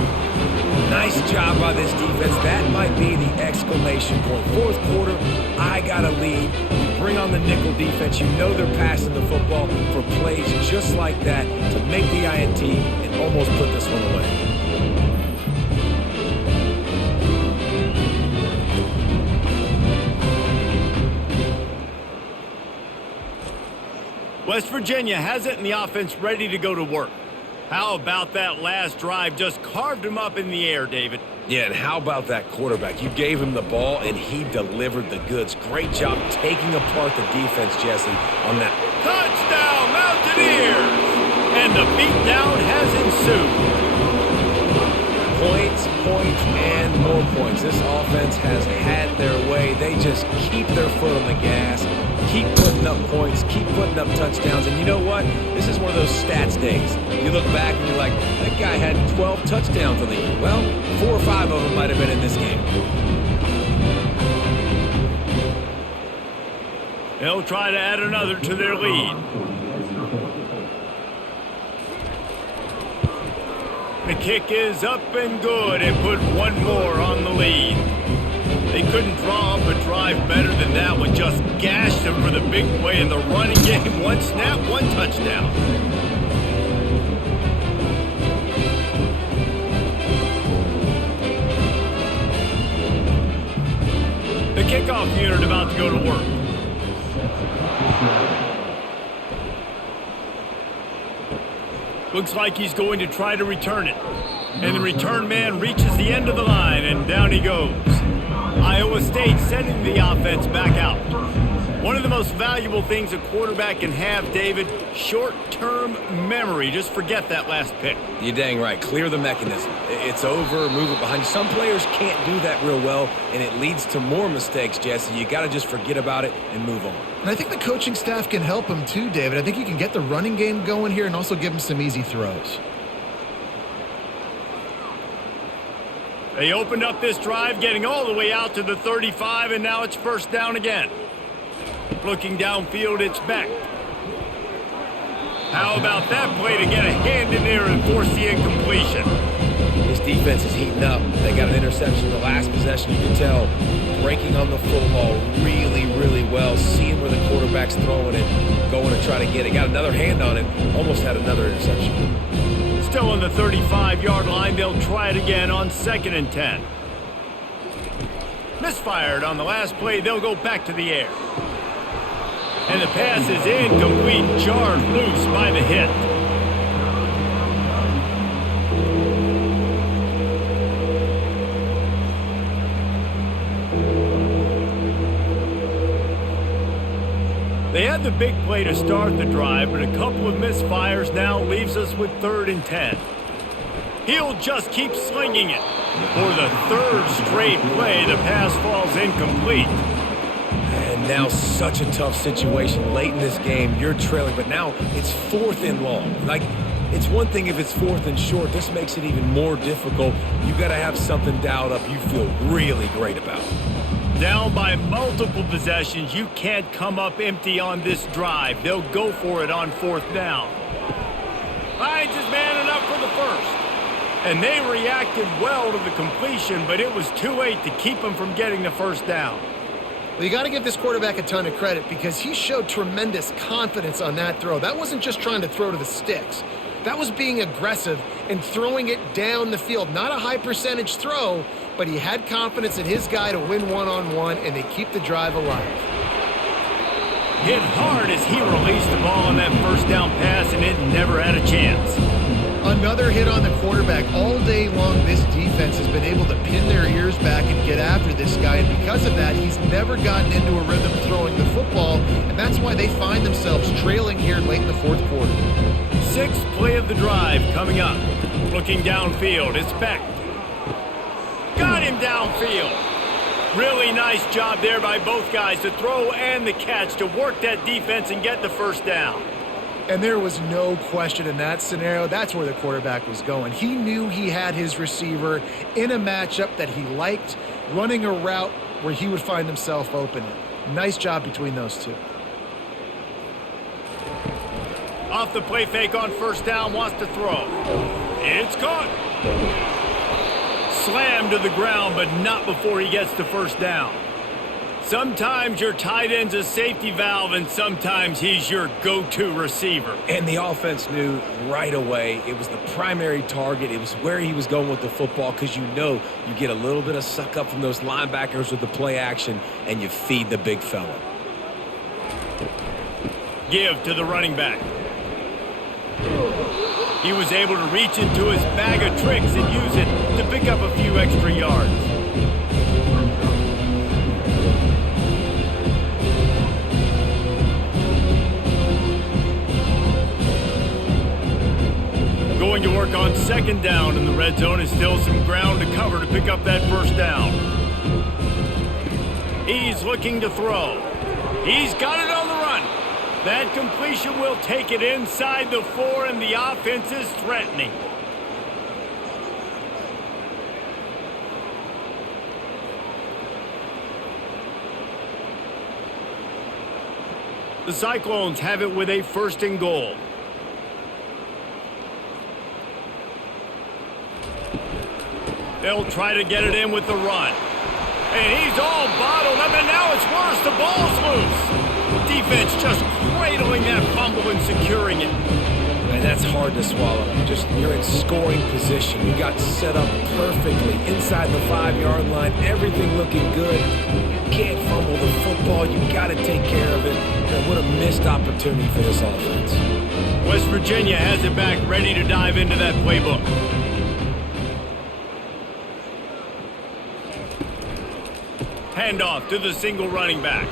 Nice job by this defense. That might be the exclamation point. Fourth quarter, I got a lead. You bring on the nickel defense. You know they're passing the football for plays just like that to make the INT and almost put this one away. West Virginia has it and the offense ready to go to work. How about that last drive? Just carved him up in the air, David. Yeah, and how about that quarterback? You gave him the ball, and he delivered the goods. Great job taking apart the defense, Jesse, on that. Touchdown, Mountaineers! And the beatdown has ensued. Points, and more points. This offense has had their way. They just keep their foot on the gas. keep putting up points, keep putting up touchdowns. And you know what? This is one of those stats days. You look back and you're like, that guy had 12 touchdowns on the year. Well, 4 or 5 of them might have been in this game. They'll try to add another to their lead. The kick is up and good and put one more on the lead. They couldn't draw up a drive better than that one. Just gashed them for the big play in the running game. One snap, one touchdown. The kickoff unit about to go to work. Looks like he's going to try to return it. And the return man reaches the end of the line, and down he goes. Iowa State sending the offense back out. One of the most valuable things a quarterback can have, David, short-term memory. Just forget that last pick. You're dang right. Clear the mechanism. It's over, move it behind you. Some players can't do that real well, and it leads to more mistakes, Jesse. You got to just forget about it and move on. And I think the coaching staff can help him too, David. I think you can get the running game going here and also give him some easy throws. They opened up this drive, getting all the way out to the 35, and now it's first down again. Looking downfield, it's Beck. How about that play to get a hand in there and force the incompletion? This defense is heating up. They got an interception the last possession. You can tell breaking on the football really, really well, seeing where the quarterback's throwing it, going to try to get it. Got another hand on it, almost had another interception. Still on the 35-yard line, they'll try it again on 2nd and 10. Misfired on the last play, they'll go back to the air. And the pass is incomplete, jarred loose by the hit. They had the big play to start the drive, but a couple of misfires now leaves us with 3rd and 10. He'll just keep slinging it. For the 3rd straight play, the pass falls incomplete. And now such a tough situation. Late in this game, you're trailing, but now it's 4th and long. Like, it's one thing if it's 4th and short. This makes it even more difficult. You got to have something dialed up you feel really great about. Down by multiple possessions, you can't come up empty on this drive. They'll go for it on 4th down. Finds his man enough for the first. And they reacted well to the completion, but it was too late to keep them from getting the first down. Well, you got to give this quarterback a ton of credit because he showed tremendous confidence on that throw. That wasn't just trying to throw to the sticks. That was being aggressive and throwing it down the field. Not a high percentage throw, but he had confidence in his guy to win one-on-one, and they keep the drive alive. Hit hard as he released the ball on that first down pass, and it never had a chance. Another hit on the quarterback. All day long, this defense has been able to pin their ears back and get after this guy, and because of that, he's never gotten into a rhythm throwing the football, and that's why they find themselves trailing here late in the 4th quarter. 6th play of the drive coming up. Looking downfield, it's Beck. Got him downfield. Really nice job there by both guys, the throw and the catch, to work that defense and get the first down. And there was no question in that scenario. That's where the quarterback was going. He knew he had his receiver in a matchup that he liked, running a route where he would find himself open. Nice job between those two. Off the play fake on first down, wants to throw. It's caught. Slammed to the ground, but not before he gets to first down. Sometimes your tight end's a safety valve, and sometimes he's your go-to receiver. And the offense knew right away it was the primary target. It was where he was going with the football because you know you get a little bit of suck up from those linebackers with the play action, and you feed the big fella. Give to the running back. He was able to reach into his bag of tricks and use it to pick up a few extra yards. Going to work on 2nd down in the red zone, is still some ground to cover to pick up that first down. He's looking to throw. He's got it on the run. That completion will take it inside the 4, and the offense is threatening. The Cyclones have it with a 1st and goal. They'll try to get it in with the run. And he's all bottled up, and now it's worse. The ball's loose. Defense just cradling that fumble and securing it. And that's hard to swallow. You're in scoring position. You got set up perfectly inside the 5-yard line. Everything looking good. You can't fumble the football. You got to take care of it. And what a missed opportunity for this offense. West Virginia has it back, ready to dive into that playbook. Handoff to the single running back.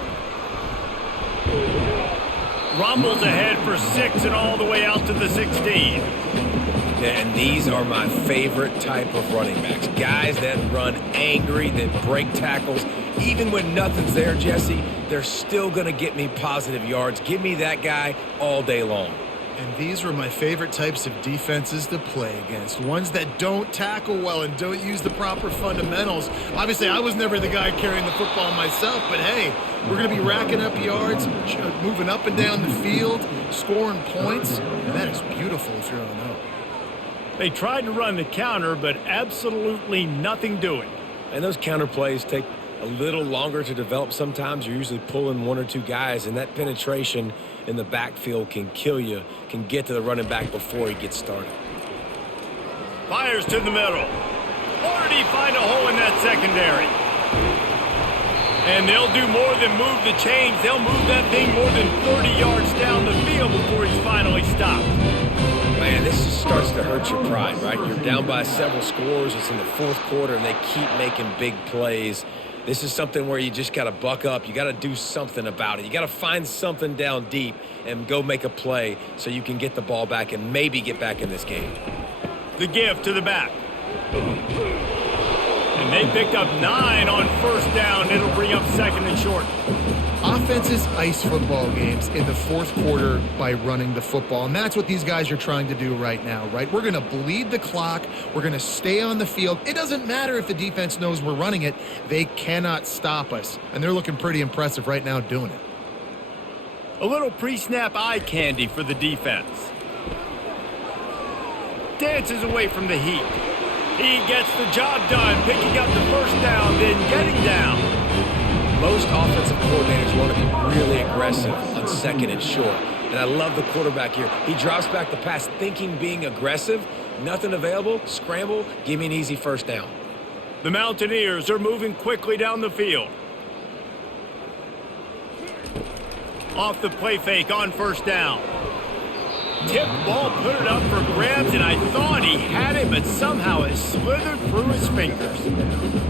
Rumbles ahead for 6 and all the way out to the 16. And these are my favorite type of running backs. Guys that run angry, that break tackles. Even when nothing's there, Jesse, they're still going to get me positive yards. Give me that guy all day long. And these were my favorite types of defenses to play against. Ones that don't tackle well and don't use the proper fundamentals. Obviously, I was never the guy carrying the football myself, but hey, we're going to be racking up yards, moving up and down the field, scoring points, and that is beautiful if you're on out. They tried to run the counter, but absolutely nothing doing. And those counter plays take a little longer to develop sometimes. You're usually pulling 1 or 2 guys, and that penetration in the backfield can kill you, can get to the running back before he gets started. Fires to the middle. Or did he find a hole in that secondary? And they'll do more than move the chains. They'll move that thing more than 30 yards down the field before he's finally stopped. Man, this just starts to hurt your pride, right? You're down by several scores. It's in the 4th quarter, and they keep making big plays. This is something where you just got to buck up. You got to do something about it. You got to find something down deep and go make a play so you can get the ball back and maybe get back in this game. The give to the back. And they pick up 9 on 1st down. It'll bring up 2nd and short. Offenses ice football games in the 4th quarter by running the football, and that's what these guys are trying to do right now, right? We're going to bleed the clock. We're going to stay on the field. It doesn't matter if the defense knows we're running it. They cannot stop us, and they're looking pretty impressive right now doing it. A little pre-snap eye candy for the defense. Dances away from the heat. He gets the job done, picking up the 1st down, then getting down. Most offensive coordinators want to be really aggressive on 2nd and short. And I love the quarterback here. He drops back the pass thinking being aggressive. Nothing available. Scramble. Give me an easy 1st down. The Mountaineers are moving quickly down the field. Off the play fake on 1st down. Tipped ball, put it up for grabs, and I thought he had it, but somehow it slithered through his fingers.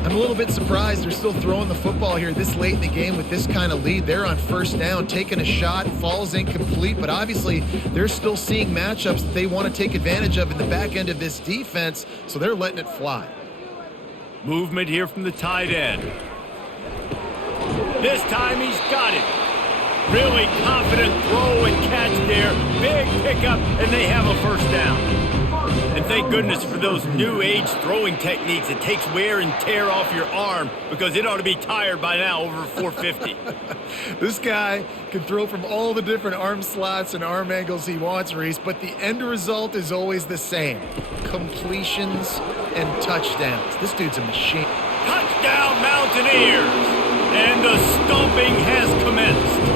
I'm a little bit surprised they're still throwing the football here this late in the game with this kind of lead. They're on 1st down, taking a shot, falls incomplete, but obviously they're still seeing matchups that they want to take advantage of in the back end of this defense, so they're letting it fly. Movement here from the tight end. This time he's got it. Really confident throw and catch there. Big pickup, and they have a 1st down. And thank goodness for those new age throwing techniques. It takes wear and tear off your arm because it ought to be tired by now over 450. This guy can throw from all the different arm slots and arm angles he wants, Reese, but the end result is always the same. Completions and touchdowns. This dude's a machine. Touchdown, Mountaineers! And the stomping has commenced.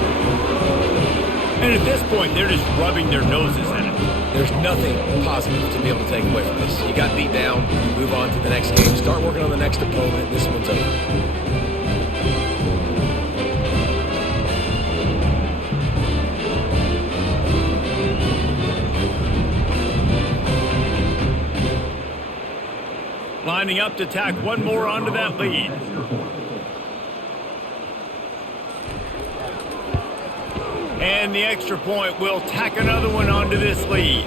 And at this point, they're just rubbing their noses in it. There's nothing positive to be able to take away from this. You got beat down, you move on to the next game, start working on the next opponent. This one's over. Lining up to tack one more onto that lead. And the extra point will tack another one onto this lead.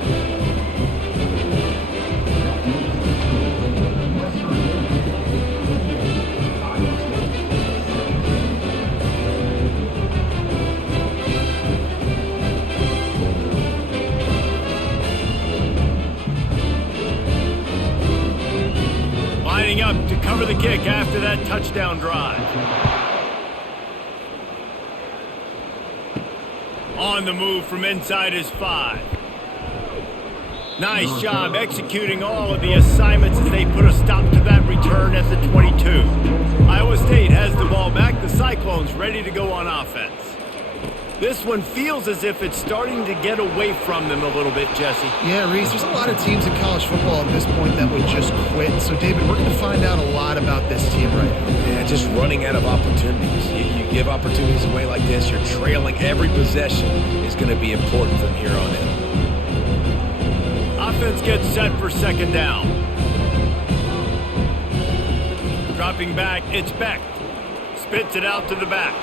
lining up to cover the kick after that touchdown drive. On the move from inside his 5. Nice job executing all of the assignments as they put a stop to that return at the 22. Iowa State has the ball back. The Cyclones ready to go on offense. This one feels as if it's starting to get away from them a little bit, Jesse. Yeah, Reese, there's a lot of teams in college football at this point that would just quit. So, David, we're going to find out a lot about this team right now. Yeah, just running out of opportunities. You give opportunities away like this, you're trailing every possession is going to be important from here on in. Offense gets set for second down. Dropping back, it's Beck. Spits it out to the back.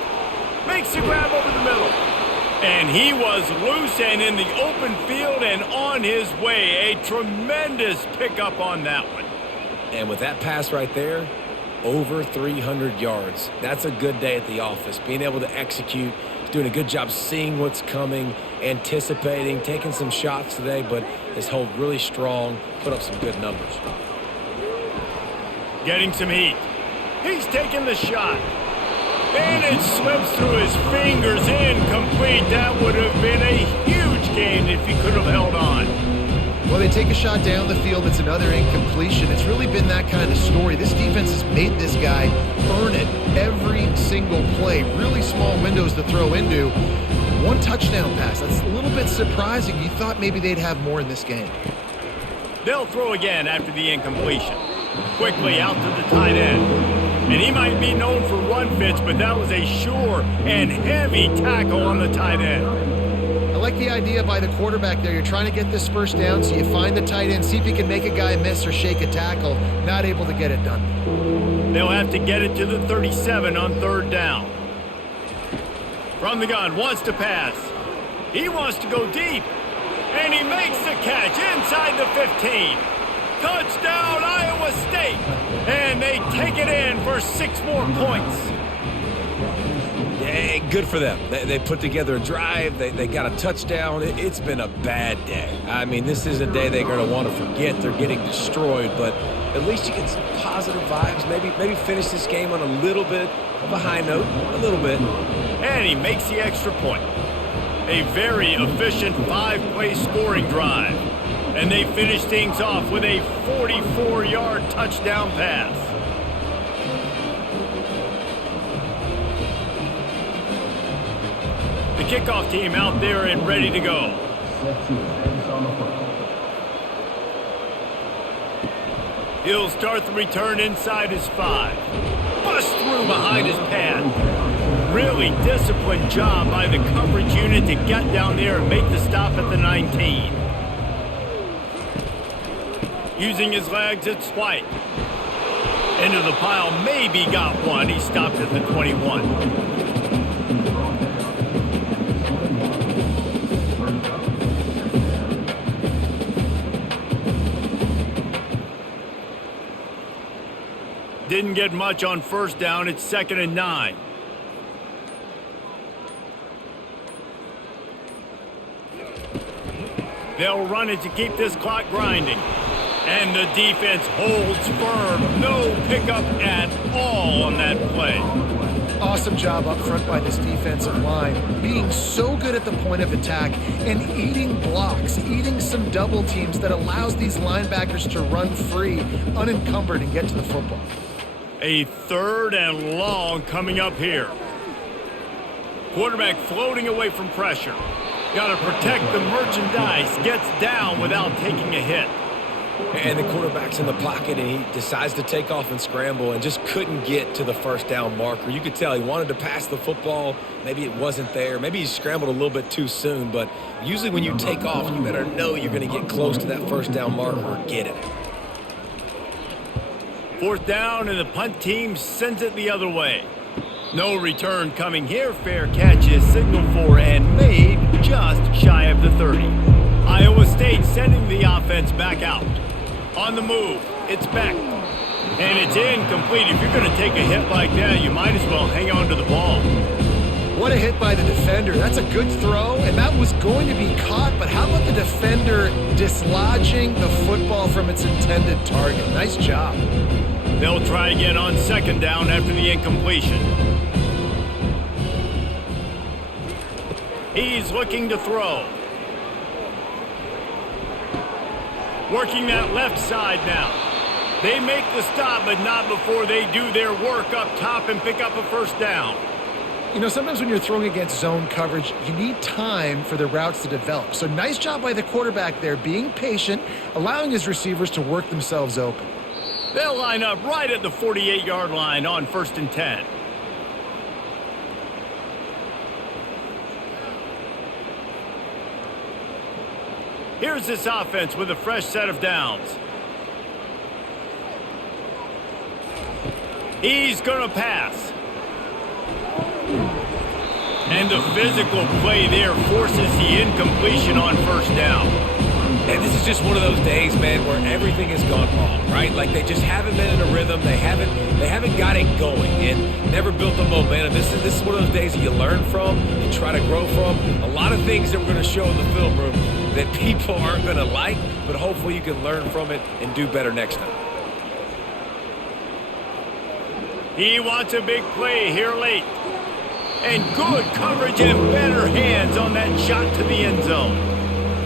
Makes the grab over the middle. And he was loose and in the open field and on his way. A tremendous pickup on that one. And with that pass right there, over 300 yards. That's a good day at the office. Being able to execute, doing a good job seeing what's coming, anticipating, taking some shots today, but his hold really strong, put up some good numbers. Getting some heat. He's taking the shot. And it slips through his fingers, incomplete. That would have been a huge gain if he could have held on. Well, they take a shot down the field. It's another incompletion. It's really been that kind of story. This defense has made this guy earn it every single play. Really small windows to throw into. One touchdown pass. That's a little bit surprising. You thought maybe they'd have more in this game. They'll throw again after the incompletion. Quickly out to the tight end. And he might be known for run fits, but that was a sure and heavy tackle on the tight end. I like the idea by the quarterback there. You're trying to get this first down, so you find the tight end, see if you can make a guy miss or shake a tackle. Not able to get it done. They'll have to get it to the 37 on third down. From the gun, wants to pass. He wants to go deep. And he makes the catch inside the 15. Touchdown, Iowa State. And they take it in for 6 more points. Yeah, good for them. They put together a drive. They got a touchdown. It's been a bad day. I mean, this is a day they're going to want to forget. They're getting destroyed, but at least you get some positive vibes. Maybe finish this game on a little bit of a high note, a little bit. And he makes the extra point. A very efficient 5-play scoring drive. And they finish things off with a 44-yard touchdown pass. The kickoff team out there and ready to go. He'll start the return inside his 5. Bust through behind his pad. Really disciplined job by the coverage unit to get down there and make the stop at the 19. Using his legs, it's White. Into the pile, maybe got one. He stopped at the 21. Didn't get much on first down. It's 2nd and 9. They'll run it to keep this clock grinding. And the defense holds firm. No pickup at all on that play. Awesome job up front by this defensive line. Being so good at the point of attack and eating blocks, eating some double teams that allows these linebackers to run free, unencumbered, and get to the football. A 3rd and long coming up here. Quarterback floating away from pressure. Got to protect the merchandise. Gets down without taking a hit. And the quarterback's in the pocket, and he decides to take off and scramble and just couldn't get to the first down marker. You could tell he wanted to pass the football. Maybe it wasn't there. Maybe he scrambled a little bit too soon. But usually when you take off, you better know you're going to get close to that first down marker or get it. 4th down, and the punt team sends it the other way. No return coming here. Fair catch is signaled for and made just shy of the 30. Iowa State sending the offense back out. On the move, it's Beck. And it's incomplete. If you're going to take a hit like that, you might as well hang on to the ball. What a hit by the defender. That's a good throw, and that was going to be caught, but how about the defender dislodging the football from its intended target? Nice job. They'll try again on second down after the incompletion. He's looking to throw. Working that left side now. They make the stop, but not before they do their work up top and pick up a first down. You know, sometimes when you're throwing against zone coverage, you need time for the routes to develop. So nice job by the quarterback there, being patient, allowing his receivers to work themselves open. They'll line up right at the 48-yard line on 1st and 10. Here's this offense with a fresh set of downs. He's going to pass. And the physical play there forces the incompletion on first down. And this is just one of those days, man, where everything has gone wrong, right? Like they just haven't been in a rhythm. They haven't got it going and never built the momentum. This is one of those days that you learn from, you try to grow from. A lot of things that we're going to show in the film room that people aren't going to like, but hopefully you can learn from it and do better next time. He wants a big play here late. And good coverage and better hands on that shot to the end zone.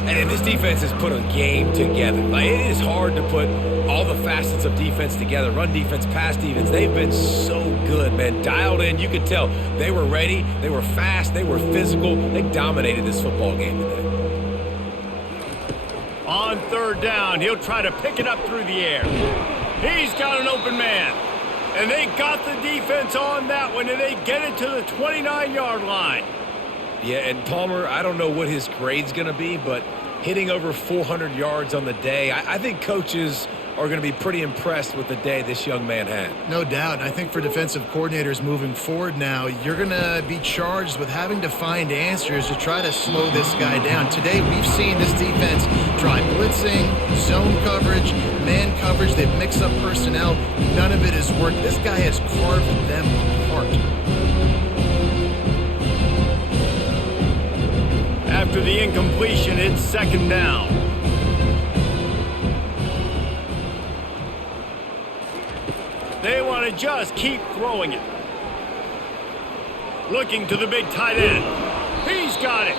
And this defense has put a game together. Like, it is hard to put all the facets of defense together. Run defense, pass defense. They've been so good, man. Dialed in. You could tell they were ready. They were fast. They were physical. They dominated this football game today. On third down, he'll try to pick it up through the air. He's got an open man. And they got the defense on that one, and they get it to the 29-yard line. Yeah, and Palmer, I don't know what his grade's going to be, but hitting over 400 yards on the day, I think coaches are going to be pretty impressed with the day this young man had. No doubt. I think for defensive coordinators moving forward now, you're going to be charged with having to find answers to try to slow this guy down. Today, we've seen this defense try blitzing, zone coverage, man coverage. They've mixed up personnel. None of it has worked. This guy has carved them apart. After the incompletion, it's second down. They want to just keep throwing it. Looking to the big tight end. He's got it.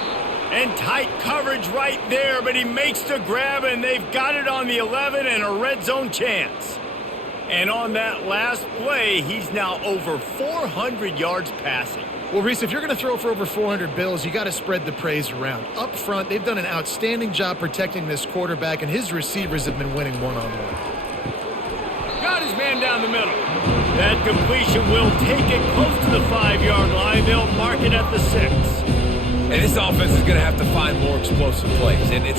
And tight coverage right there, but he makes the grab, and they've got it on the 11 and a red zone chance. And on that last play, he's now over 400 yards passing. Well, Reese, if you're going to throw for over 400 bills, you got to spread the praise around. Up front, they've done an outstanding job protecting this quarterback, and his receivers have been winning one-on-one. Got his man down the middle. That completion will take it close to the 5-yard line. They'll mark it at the 6. And this offense is going to have to find more explosive plays. And it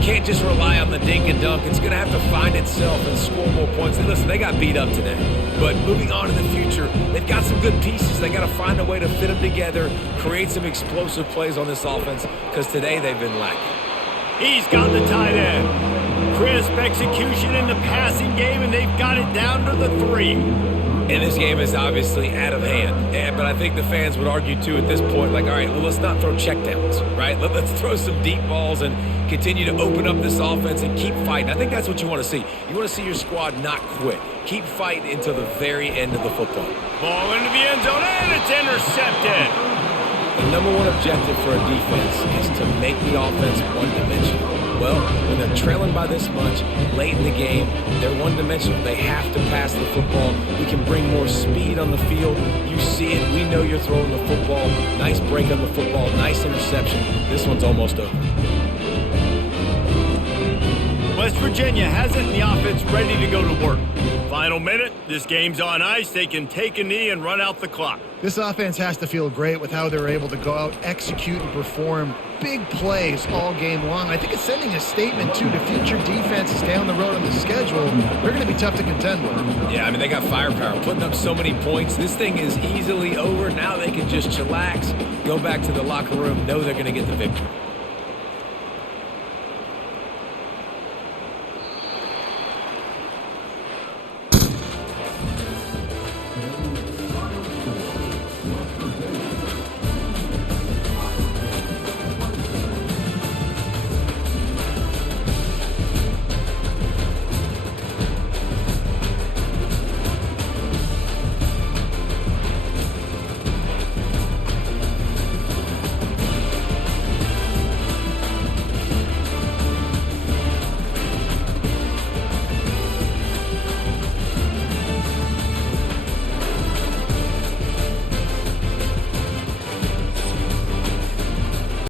can't just rely on the dink and dunk. It's going to have to find itself and score more points. And listen, they got beat up today. But moving on in the future, they've got some good pieces. They got to find a way to fit them together, create some explosive plays on this offense, because today they've been lacking. He's got the tight end. Crisp execution in the passing game, and they've got it down to the 3. And this game is obviously out of hand. But I think the fans would argue, too, at this point, like, all right, well, let's not throw checkdowns, right? Let's throw some deep balls and continue to open up this offense and keep fighting. I think that's what you want to see. You want to see your squad not quit. Keep fighting until the very end of the football. Ball into the end zone, and it's intercepted. The number one objective for a defense is to make the offense one-dimensional. Well, when they're trailing by this much late in the game, they're one-dimensional. They have to pass the football. We can bring more speed on the field. You see it. We know you're throwing the football. Nice break on the football. Nice interception. This one's almost over. West Virginia has it, and the offense ready to go to work. Final minute. This game's on ice. They can take a knee and run out the clock. This offense has to feel great with how they're able to go out, execute, and perform big plays all game long. I think it's sending a statement, too, to future defenses down the road on the schedule. They're going to be tough to contend with. Yeah, I mean, they got firepower, putting up so many points. This thing is easily over. Now they can just chillax, go back to the locker room, know they're going to get the victory.